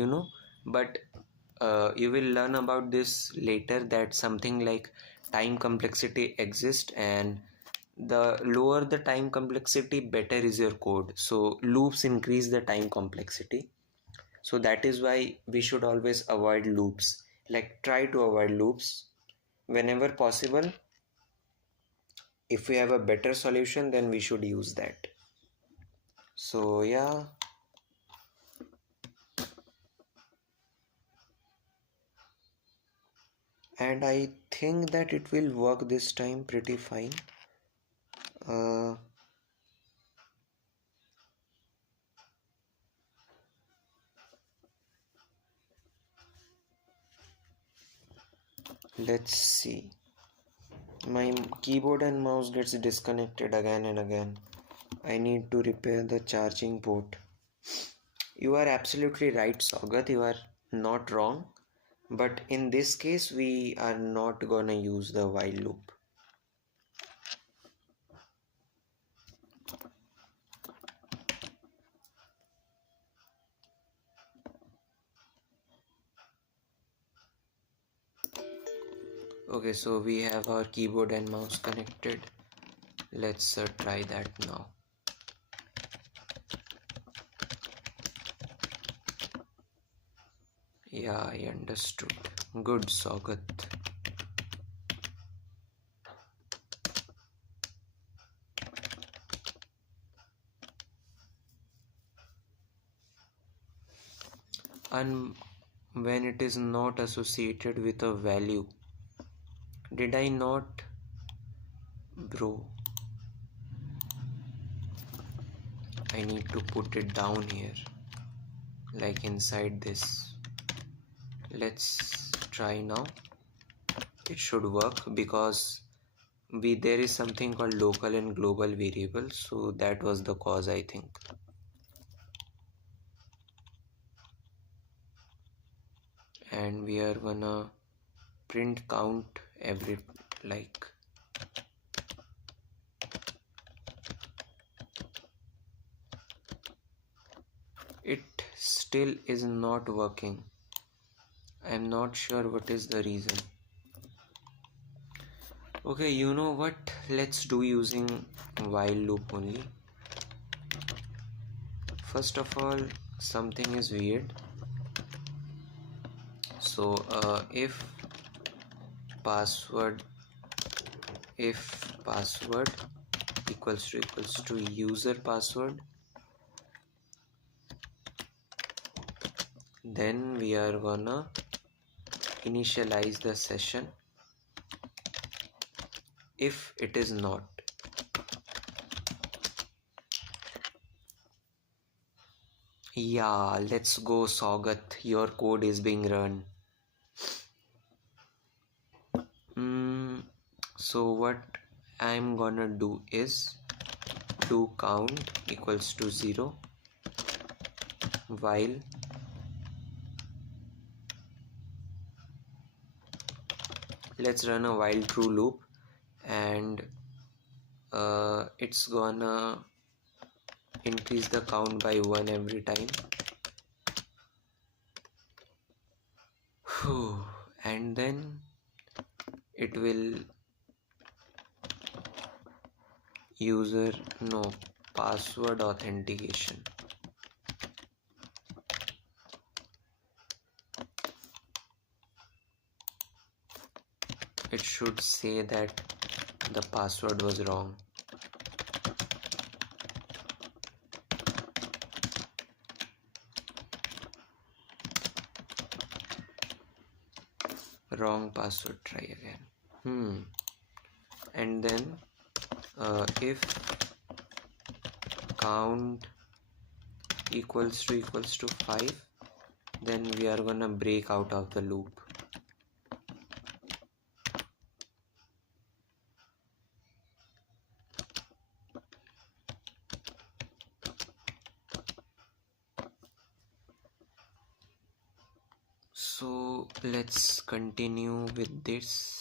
but you will learn about this later, that something like time complexity exists, and the lower the time complexity, better is your code. So loops increase the time complexity, so that is why we should always avoid loops. Like, try to avoid loops whenever possible. If we have a better solution, then we should use that. So yeah, and I think that it will work this time pretty fine. Let's see. My keyboard and mouse gets disconnected again and again. I need to repair the charging port. You are absolutely right, Saugat. You are not wrong. But in this case, we are not gonna use the while loop. Okay, so we have our keyboard and mouse connected. Let's try that now. Yeah, I understood. Good, Saugat. And when it is not associated with a value, did I not? Bro, I need to put it down here, like inside this. Let's try now. It should work because there is something called local and global variables, so that was the cause, I think. And we are gonna print count every, like, it still is not working. I'm not sure what is the reason. Okay, you know what? Let's do using while loop only. First of all, something is weird. So if password equals to user password, then we are gonna initialize the session. If it is not, Yeah, let's go, Saugat. Your code is being run. So what I'm gonna do is do count equals to 0 while let's run a while true loop, and it's gonna increase the count by 1 every time. And then it will user no password authentication. It should say that the password was wrong. Wrong password, try again. And then if count equals to 5, then we are gonna break out of the loop. So let's continue with this.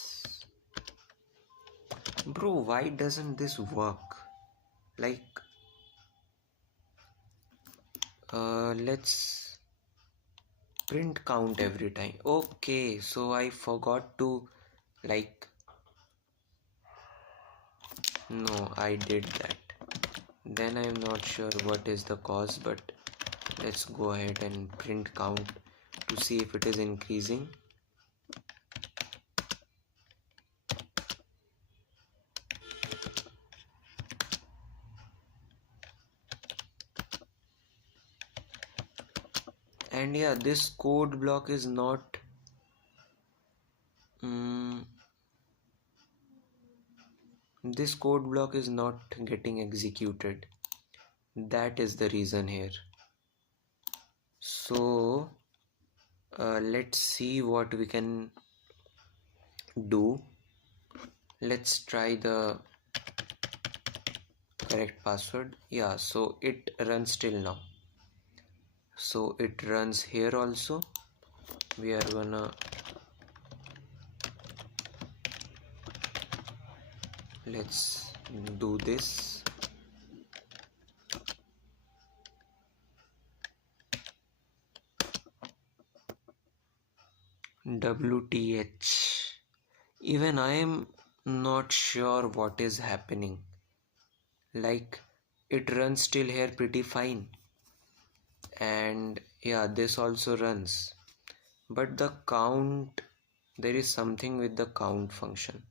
Bro, why doesn't this work? Like let's print count every time. Okay, so I forgot to no, I did that. Then I'm not sure what is the cause, but let's go ahead and print count to see if it is increasing. And yeah, this code block is not this code block is not getting executed. That is the reason here. So let's see what we can do. Let's try the correct password. Yeah, so it runs till now. So it runs here also. We are gonna let's do this. WTH. Even I am not sure what is happening. Like it runs still here pretty fine. And yeah, this also runs. But the count, there is something with the count function.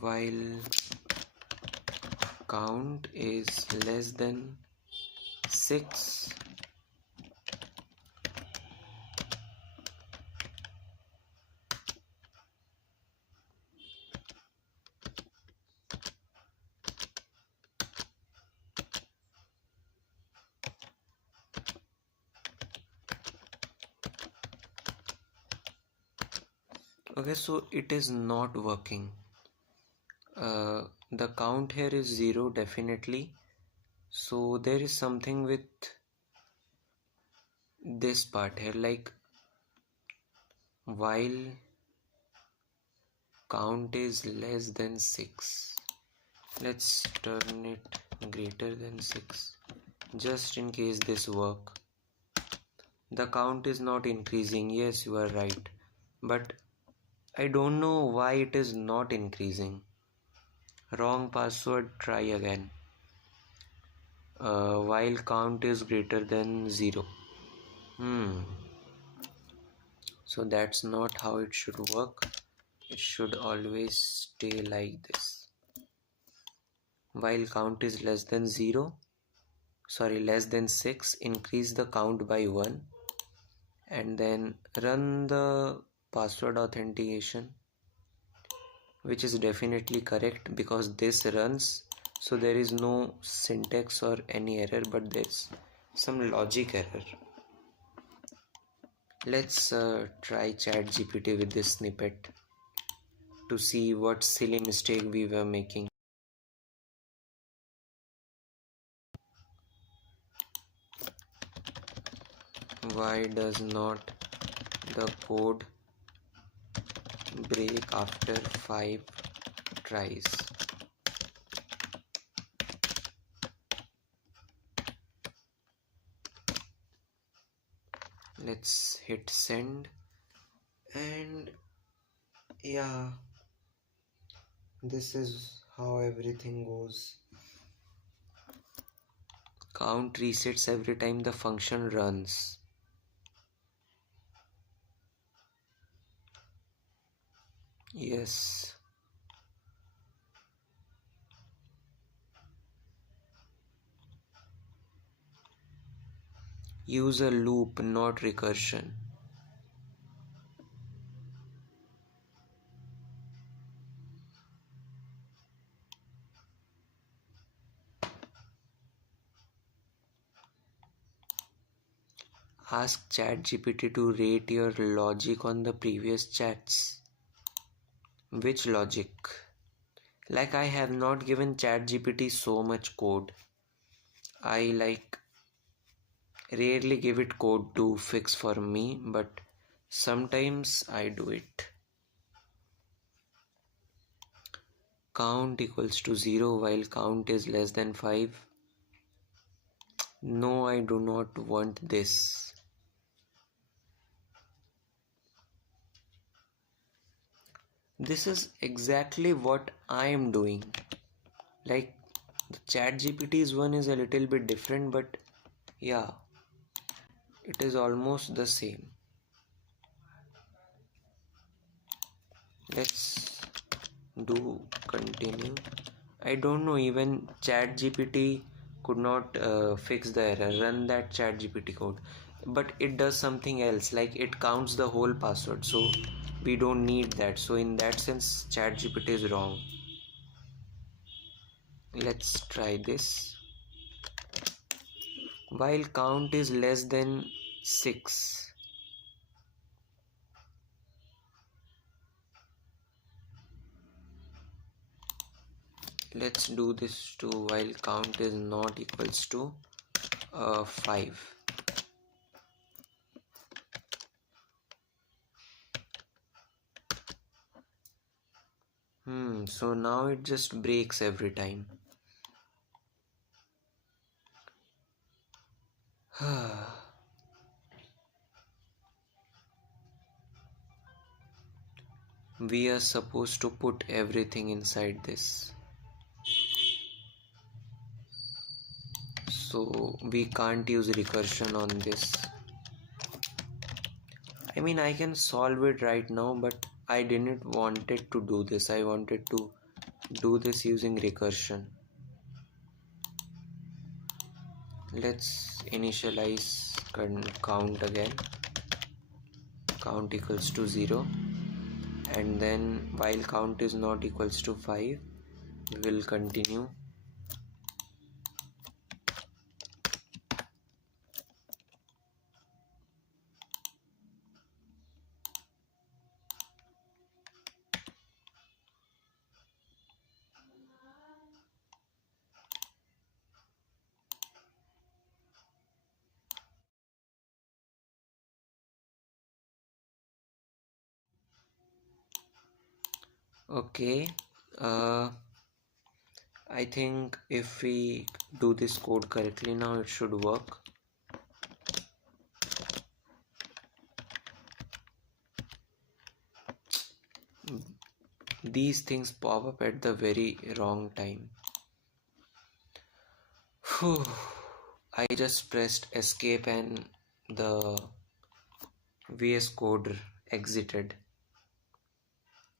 While count is less than 6, okay, so it is not working. The count here is 0 definitely. So there is something with this part here, like while count is less than 6, let's turn it greater than 6 just in case this work. The count is not increasing. Yes, you are right, but I don't know why it is not increasing. Wrong password, try again. While count is greater than 0. So that's not how it should work. It should always stay like this. While count is less than 6, increase the count by 1, and then run the password authentication, which is definitely correct because this runs, so there is no syntax or any error, but there's some logic error. Let's try ChatGPT with this snippet to see what silly mistake we were making. Why does not the code break after 5 tries? Let's hit send, and yeah, this is how everything goes. Count resets every time the function runs. Yes. Use a loop, not recursion. Ask ChatGPT to rate your logic on the previous chats. Which logic? Like, I have not given ChatGPT so much code. I rarely give it code to fix for me, but sometimes I do it. Count equals to 0 while count is less than 5. No, I do not want this. This is exactly what I am doing. Like, the ChatGPT's one is a little bit different, but yeah, it is almost the same. Let's do continue. I don't know, even ChatGPT could not fix the error. Run that ChatGPT code, but it does something else, like it counts the whole password, so we don't need that. So in that sense, ChatGPT is wrong. Let's try this. While count is less than 6. Let's do this too, while count is not equals to 5. So now it just breaks every time. We are supposed to put everything inside this, so we can't use recursion on this. I mean, I can solve it right now, but I didn't want it to do this. I wanted to do this using recursion. Let's initialize count again. Count equals to 0, and then while count is not equals to 5, we will continue. Okay, I think if we do this code correctly now, it should work. These things pop up at the very wrong time. Whew. I just pressed escape and the VS Code exited.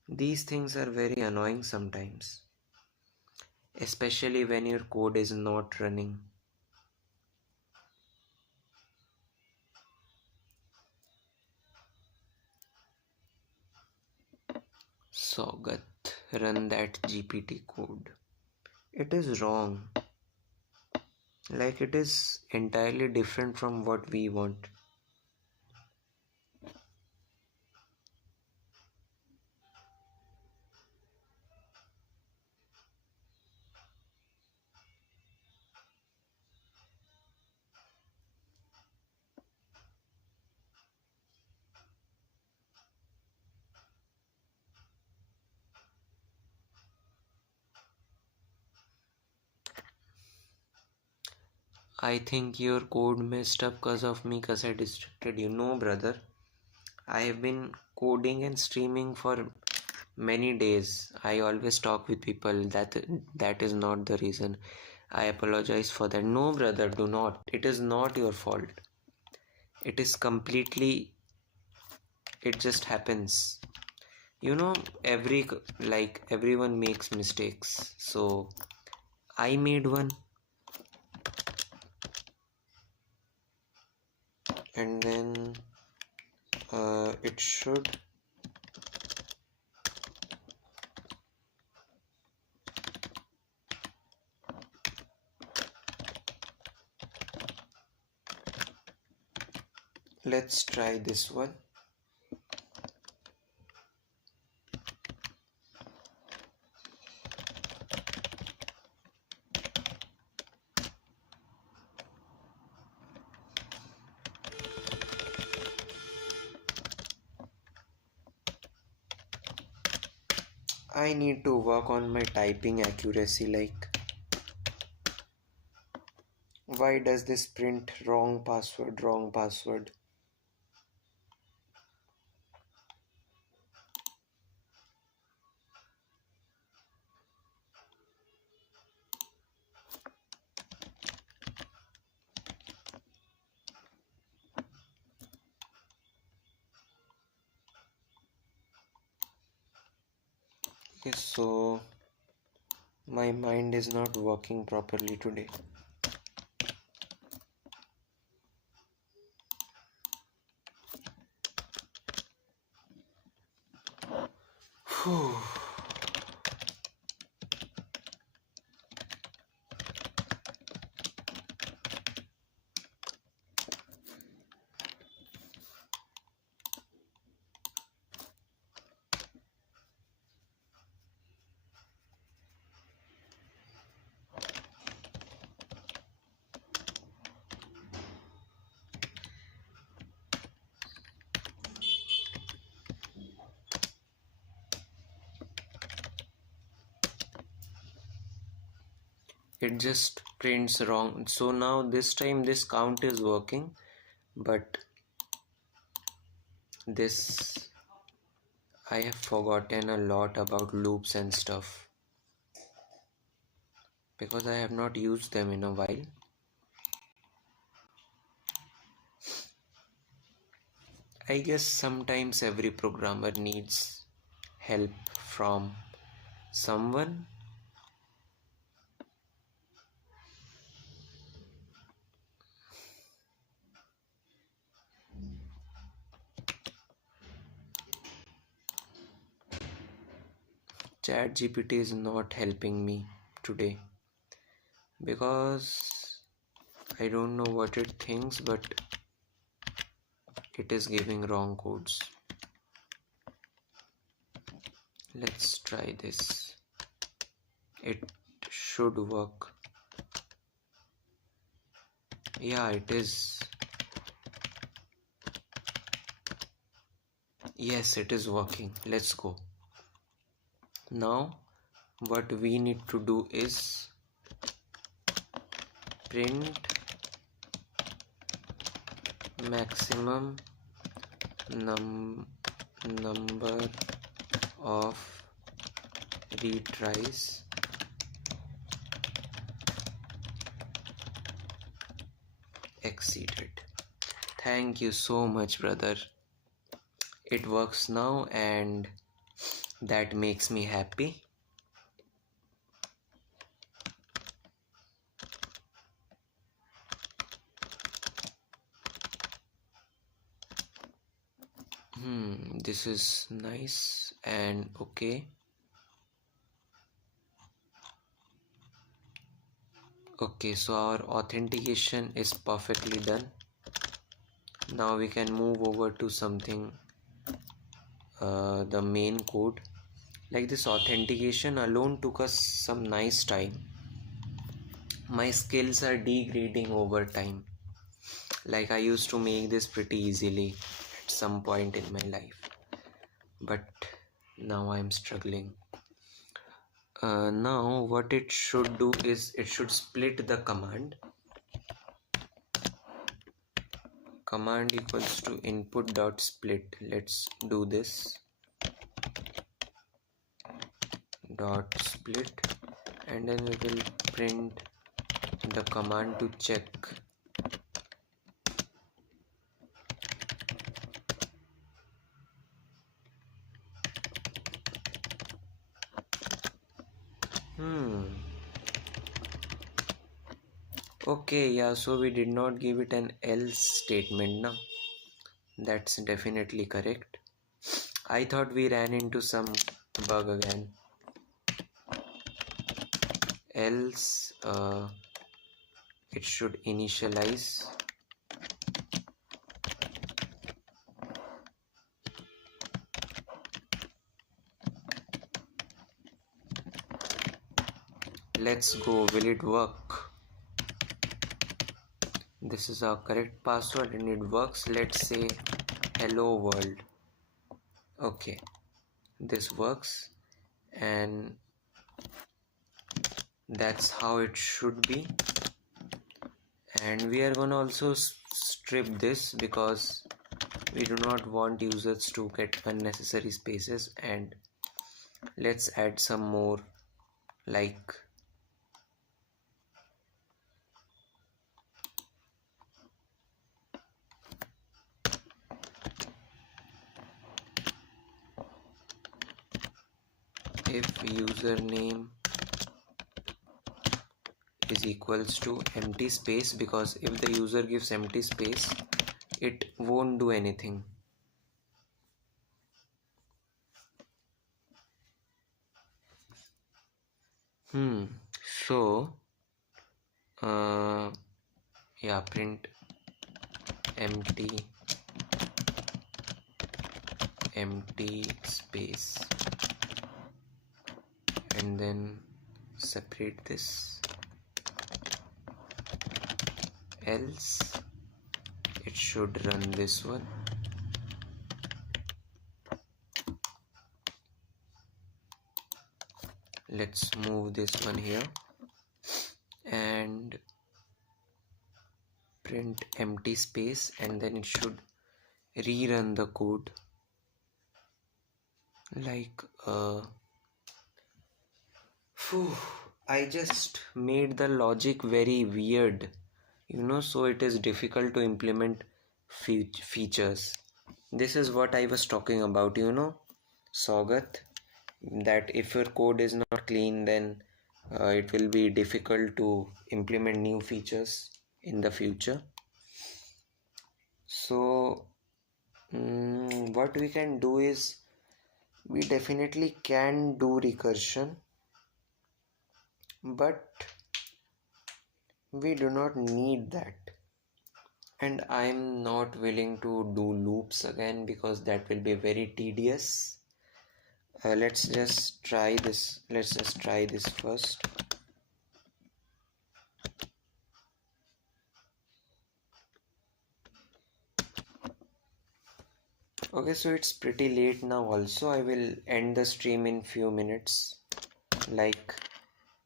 These things are very annoying sometimes, especially when your code is not running. Sogat, run that GPT code. It is wrong. Like, it is entirely different from what we want. I think your code messed up because of me, because I distracted you. No, brother. I have been coding and streaming for many days. I always talk with people. That is not the reason. I apologize for that. No, brother, do not. It is not your fault. It is completely, it just happens. You know, everyone makes mistakes. So I made one, and then it should. Let's try this one. I need to work on my typing accuracy. Like, why does this print wrong password, wrong password? Okay, so my mind is not working properly today. Whew. It just prints wrong. So now this time this count is working, but this, I have forgotten a lot about loops and stuff because I have not used them in a while. I guess sometimes every programmer needs help from someone. ChatGPT is not helping me today because I don't know what it thinks, but it is giving wrong codes. Let's try this. It should work. Yeah, it is. Yes, it is working. Let's go. Now, what we need to do is print maximum number of retries exceeded. Thank you so much, brother. It works now, and that makes me happy. This is nice and okay. Okay, so our authentication is perfectly done. Now we can move over to something, the main code. Like this authentication alone took us some nice time. My skills are degrading over time. Like I used to make this pretty easily at some point in my life, but now I'm struggling. Now what it should do is it should split the command. Command equals to input dot split. Let's do this. Dot split, and then we will print the command to check. Okay, yeah, so we did not give it an else statement now. That's definitely correct. I thought we ran into some bug again. Else it should initialize. Let's go. Will it work? This is our correct password and it works. Let's say hello world. Okay, this works, and that's how it should be. And we are gonna also strip this because we do not want users to get unnecessary spaces. And let's add some more, like if username is equals to empty space, because if the user gives empty space it won't do anything. So yeah, print empty space, and then separate this. Else it should run this one. Let's move this one here and print empty space, and then it should rerun the code. Like I just made the logic very weird, so it is difficult to implement features. This is what I was talking about, Saugat, that if your code is not clean, then it will be difficult to implement new features in the future. So what we can do is we definitely can do recursion, but we do not need that. And I'm not willing to do loops again because that will be very tedious. Let's just try this first. Okay, so it's pretty late now also. I will end the stream in few minutes. Like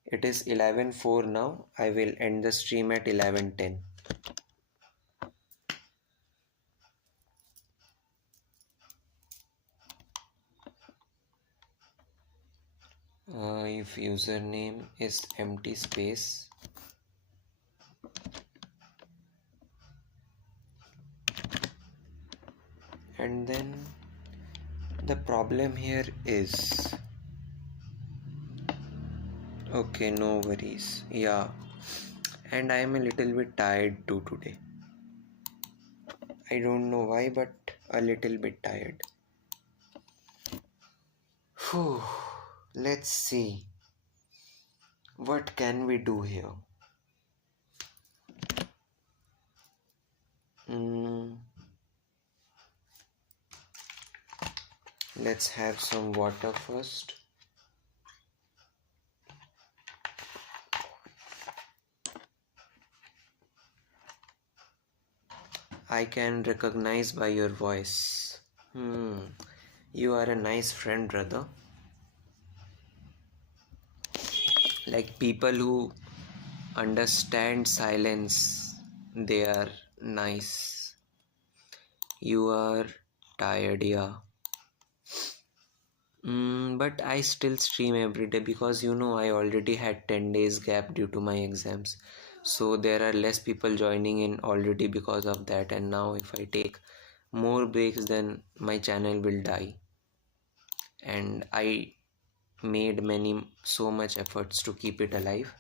it is 11:04 now. I will end the stream at 11:10. If username is empty space, and then the problem here is, okay, no worries, yeah, and I am a little bit tired too today. I don't know why, but a little bit tired. Whew. Let's see. What can we do here? Let's have some water first. I can recognize by your voice. You are a nice friend, brother. Like people who understand silence, they are nice. You are tired, yeah. But I still stream every day because I already had 10 days gap due to my exams. So there are less people joining in already because of that, and now if I take more breaks then my channel will die. And I made so much efforts to keep it alive.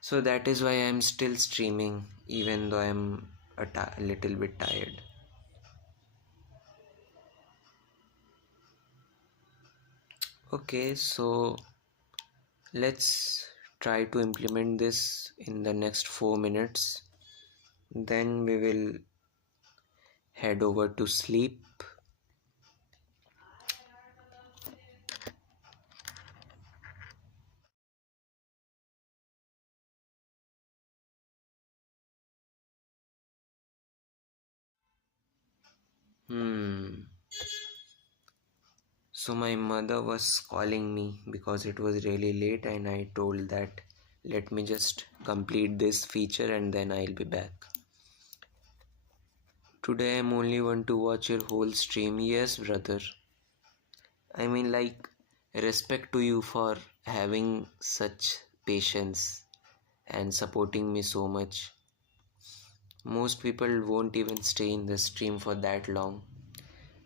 So that is why I'm still streaming even though I'm a little bit tired. Okay, so let's try to implement this in the next 4 minutes. Then we will head over to sleep. So my mother was calling me because it was really late, and I told that let me just complete this feature and then I'll be back. Today I'm only want to watch your whole stream. Yes, brother. I mean, like, respect to you for having such patience and supporting me so much. Most people won't even stay in the stream for that long.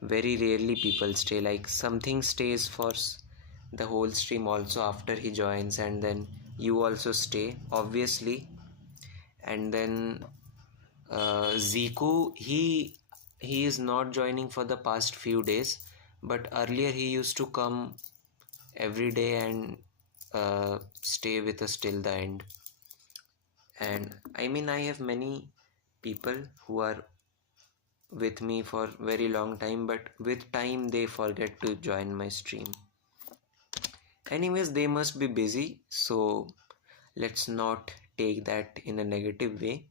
Very rarely people stay. Like, something stays for the whole stream also after he joins, and then you also stay, obviously. And then Ziku, he is not joining for the past few days, but earlier he used to come every day and stay with us till the end. And I mean, I have many people who are with me for very long time, but with time they forget to join my stream. Anyways, they must be busy, so let's not take that in a negative way.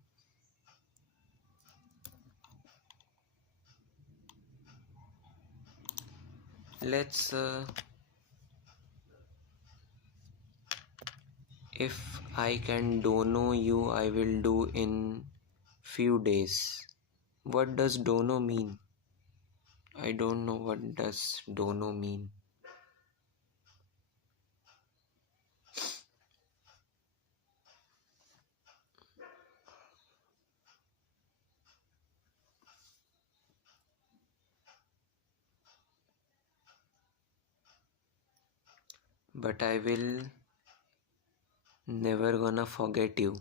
Let's if I can dono you, I will do in few days. What does dono mean? I don't know what does dono mean. But I will never gonna forget you.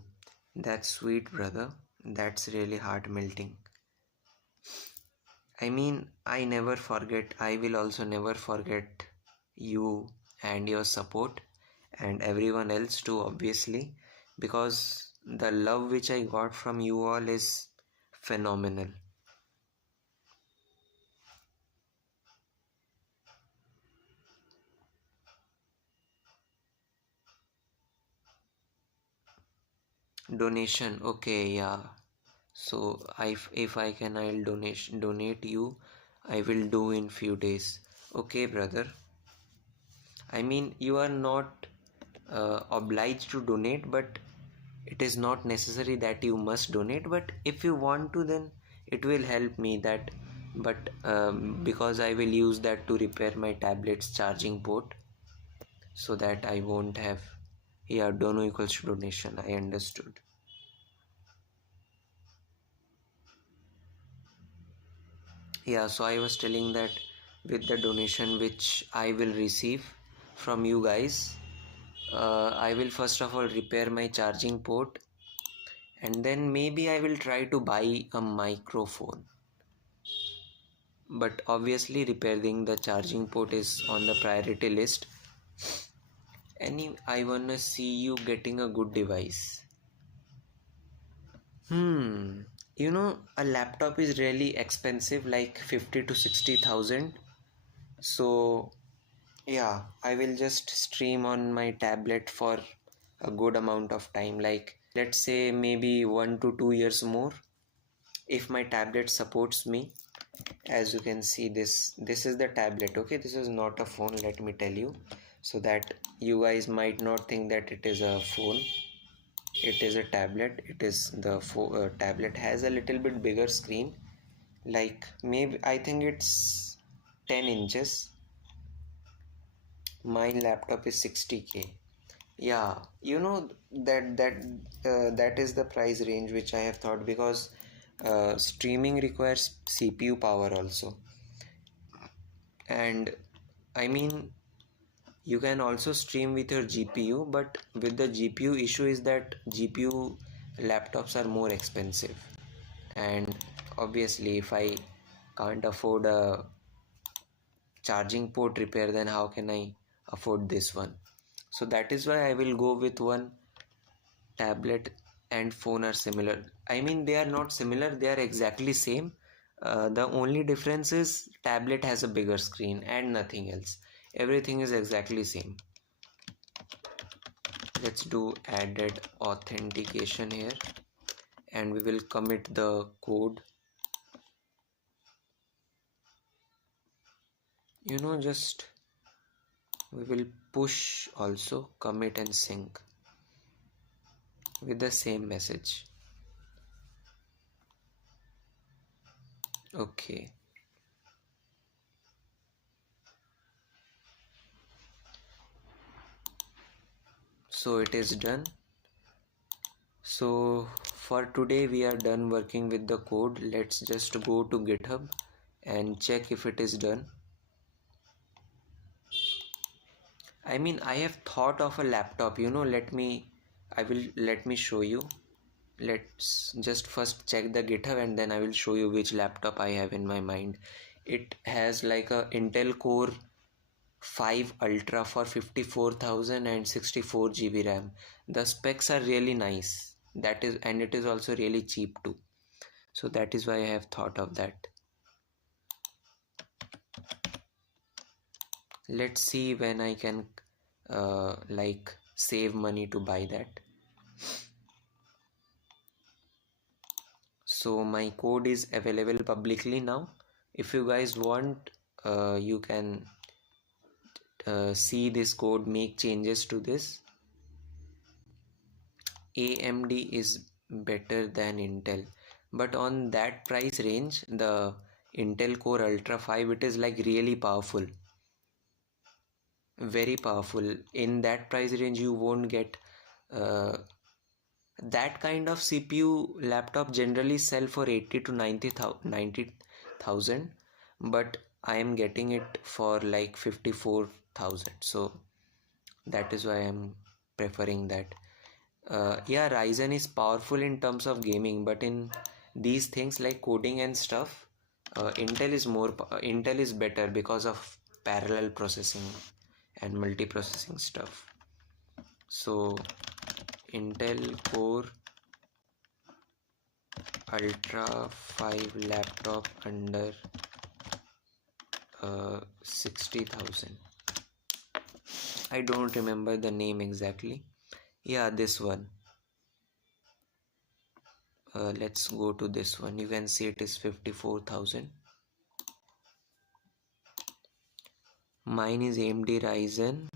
That's sweet, brother. That's really heart melting. I mean, I never forget. I will also never forget you and your support, and everyone else too, obviously, because the love which I got from you all is phenomenal. Donation, okay, yeah. So if I can, I'll donate you. I will do in few days. Okay, brother. I mean, you are not obliged to donate, but it is not necessary that you must donate. But if you want to, then it will help me that. But because I will use that to repair my tablet's charging port, so that I won't have. Yeah, dono equals to donation. I understood. Yeah, so I was telling that with the donation which I will receive from you guys, I will first of all repair my charging port, and then maybe I will try to buy a microphone. but obviously repairing the charging port is on the priority list. I wanna see you getting a good device. A laptop is really expensive, like 50 to 60,000. So yeah, I will just stream on my tablet for a good amount of time, like let's say maybe 1 to 2 years more, if my tablet supports me. As you can see, this is the tablet. Okay, this is not a phone, let me tell you, so that you guys might not think that it is a phone. It is a tablet. It is the tablet has a little bit bigger screen, like maybe I think it's 10 inches. My laptop is 60K. Yeah, that is the price range which I have thought, because streaming requires CPU power also. And I mean, you can also stream with your GPU, but with the GPU issue is that GPU laptops are more expensive, and obviously if I can't afford a charging port repair, then how can I afford this one? So that is why I will go with one. Tablet and phone are similar. I mean, they are not similar, they are exactly same. The only difference is tablet has a bigger screen and nothing else. Everything is exactly same. Let's do added authentication here, and we will commit the code. Just we will push also, commit and sync with the same message. Okay, so it is done. So for today we are done working with the code. Let's just go to GitHub and check if it is done. I mean, I have thought of a laptop, let me show you. Let's just first check the GitHub and then I will show you which laptop I have in my mind. It has like a Intel Core 5 Ultra for 54,000 and 64 GB RAM. The specs are really nice. And it is also really cheap too. So that is why I have thought of that. Let's see when I can like save money to buy that. So my code is available publicly now. If you guys want, you can see this code, make changes to this. AMD is better than Intel, but on that price range, the Intel Core Ultra 5, it is like really powerful, very powerful. In that price range you won't get uh, that kind of CPU. Laptop generally sell for 80 to 90,000, but I am getting it for like 54,000, so that is why I am preferring that. Yeah, Ryzen is powerful in terms of gaming, but in these things like coding and stuff, Intel is better because of parallel processing and multiprocessing stuff. So Intel Core Ultra 5 laptop under 60,000. I don't remember the name exactly. Yeah, this one. Let's go to this one. You can see it is 54,000. Mine is AMD Ryzen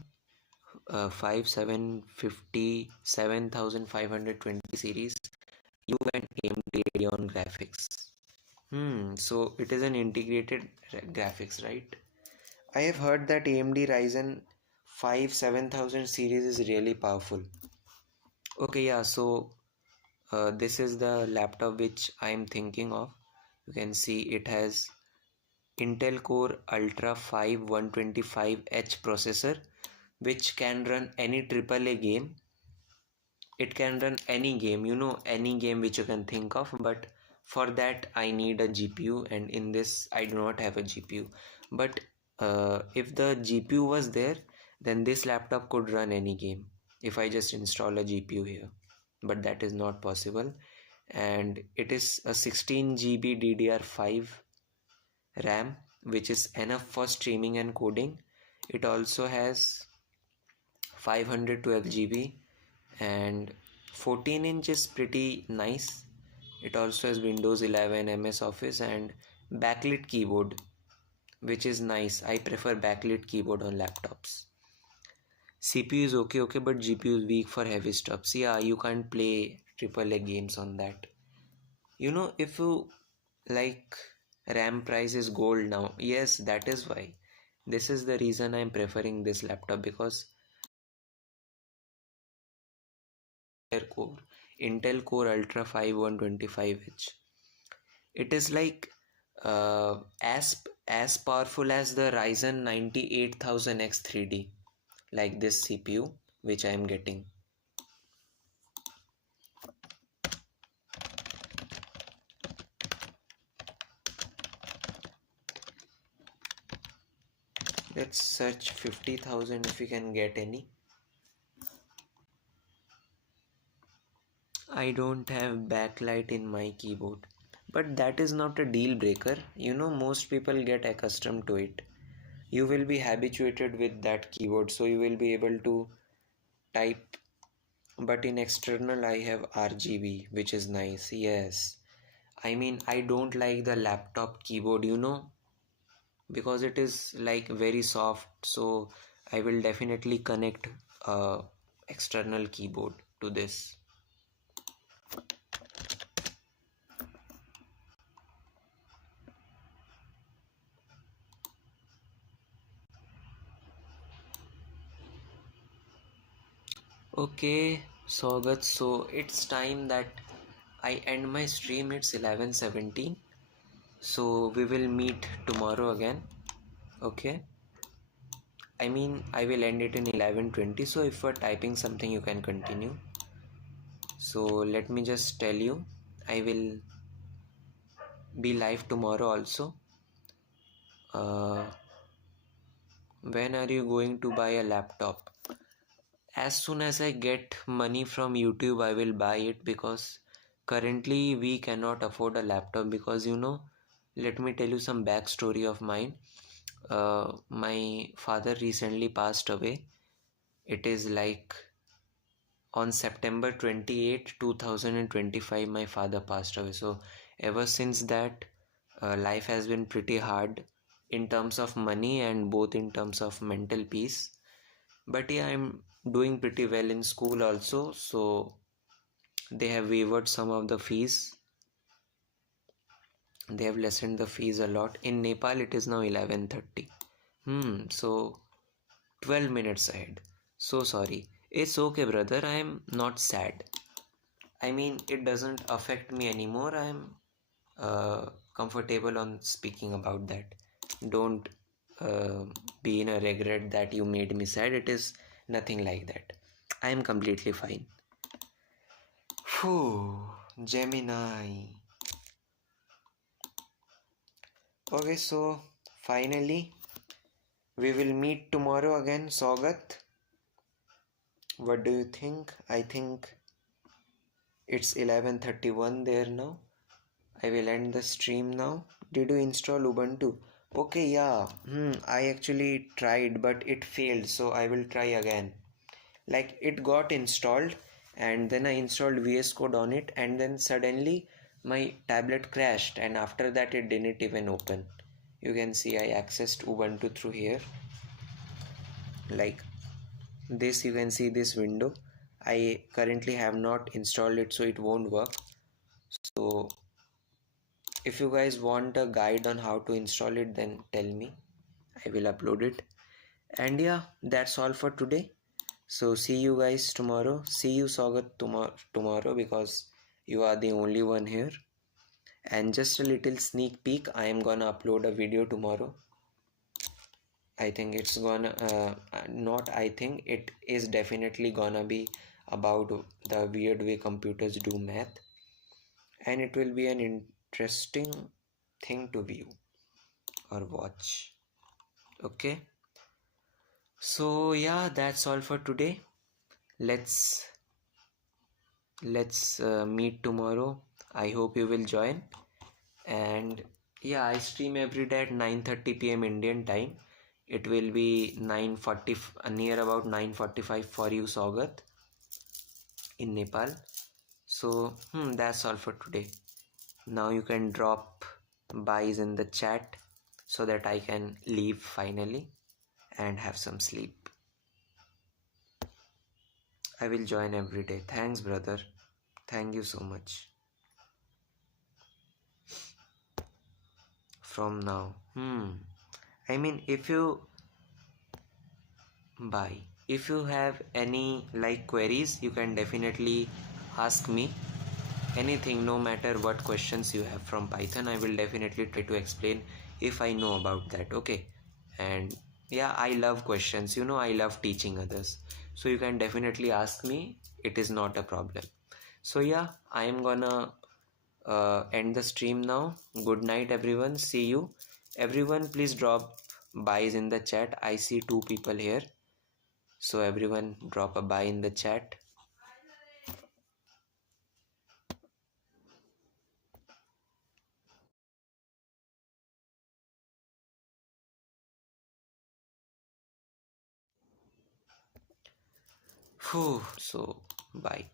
5 750 7520 series U and AMD Radeon graphics. So it is an integrated graphics, right? I have heard that AMD Ryzen 5 7000 series is really powerful. Okay, yeah, so this is the laptop which I am thinking of. You can see it has Intel Core Ultra 5 125H processor, which can run any AAA game. It can run any game, any game which you can think of, but for that I need a GPU, and in this I do not have a GPU. But if the GPU was there, then this laptop could run any game if I just install a GPU here, but that is not possible. And it is a 16 GB DDR5 RAM, which is enough for streaming and coding. It also has 512 GB, and 14-inch is pretty nice. It also has Windows 11, MS Office, and backlit keyboard, which is nice. I prefer backlit keyboard on laptops. CPU is okay, but GPU is weak for heavy stuffs. Yeah, you can't play AAA games on that. If you like, RAM price is gold now. Yes, that is why. This is the reason I'm preferring this laptop, because core Intel Core Ultra 5 125H. It is like as powerful as the Ryzen 98000X 3D, like this CPU which I am getting. Let's search 50,000 if we can get any. I don't have backlight in my keyboard, but that is not a deal breaker. Most people get accustomed to it. You will be habituated with that keyboard, so you will be able to type. But in external I have RGB, which is nice. Yes, I mean, I don't like the laptop keyboard, because it is like very soft. So I will definitely connect external keyboard to this. Okay, Sogat, so it's time that I end my stream. It's 11:17. So we will meet tomorrow again. Okay. I mean, I will end it in 11:20. So if you're typing something, you can continue. So let me just tell you, I will be live tomorrow also. When are you going to buy a laptop? As soon as I get money from YouTube, I will buy it, because currently we cannot afford a laptop. Because let me tell you some backstory of mine. My father recently passed away. It is like on September 28, 2025, my father passed away. So ever since that, life has been pretty hard in terms of money and both in terms of mental peace. But yeah, I'm doing pretty well in school also. So they have waived some of the fees. They have lessened the fees a lot. In Nepal, it is now 11:30. So 12 minutes ahead. So sorry. It's okay, brother. I am not sad. I mean, it doesn't affect me anymore. I'm comfortable on speaking about that. Don't uh, be in a regret that you made me sad. It is nothing like that. I am completely fine. Phew, Gemini. Okay, so finally we will meet tomorrow again, Sogat. What do you think? I think it's 11:31 there now. I will end the stream now. Did you install Ubuntu? Okay, yeah. I actually tried, but it failed, so I will try again. Like, it got installed, and then I installed VS Code on it, and then suddenly my tablet crashed, and after that it didn't even open. You can see I accessed Ubuntu through here. Like this, you can see this window. I currently have not installed it, so it won't work. So if you guys want a guide on how to install it, then tell me. I will upload it. And yeah, that's all for today. So see you guys tomorrow. See you, Sagat, tomorrow, because you are the only one here. And just a little sneak peek, I am gonna upload a video tomorrow. I think it's gonna not I think it is definitely gonna be about the weird way computers do math, and it will be an interesting thing to view or watch. Okay, so yeah, that's all for today. Let's meet tomorrow. I hope you will join. And yeah, I stream every day at 9:30 p.m. Indian time. It will be 9:40, near about 9:45 for you, Saugat, in Nepal. So that's all for today. Now you can drop buys in the chat so that I can leave finally and have some sleep. I will join every day. Thanks, brother. Thank you so much. From now, I mean, if you have any like queries, you can definitely ask me anything, no matter what questions you have from Python. I will definitely try to explain if I know about that. Okay, and yeah, I love questions, I love teaching others, so you can definitely ask me. It is not a problem. So yeah, I am gonna end the stream now. Good night, everyone. See you. Everyone, please drop buys in the chat. I see 2 people here, so everyone drop a buy in the chat. Whew. So bye.